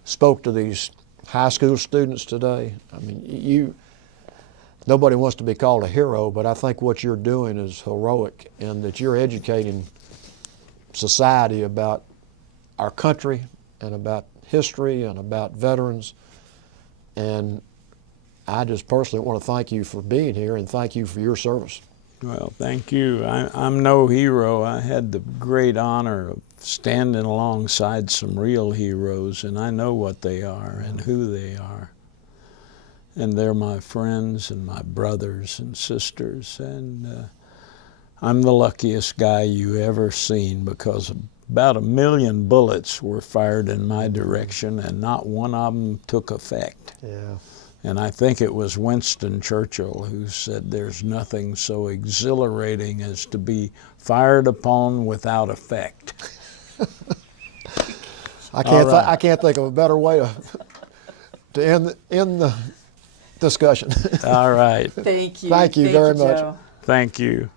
spoke to these high school students today. I mean, nobody wants to be called a hero, but I think what you're doing is heroic, and that you're educating society about our country and about history and about veterans. And I just personally want to thank you for being here and thank you for your service. Well, thank you. I'm no hero. I had the great honor of standing alongside some real heroes, and I know what they are and who they are. And they're my friends and my brothers and sisters, and I'm the luckiest guy you ever seen, because about 1 million bullets were fired in my direction and not one of them took effect. Yeah. And I think it was Winston Churchill who said, "There's nothing so exhilarating as to be fired upon without effect." I can't think of a better way to end the discussion. All right. Thank you. Thank you very much. Joe. Thank you.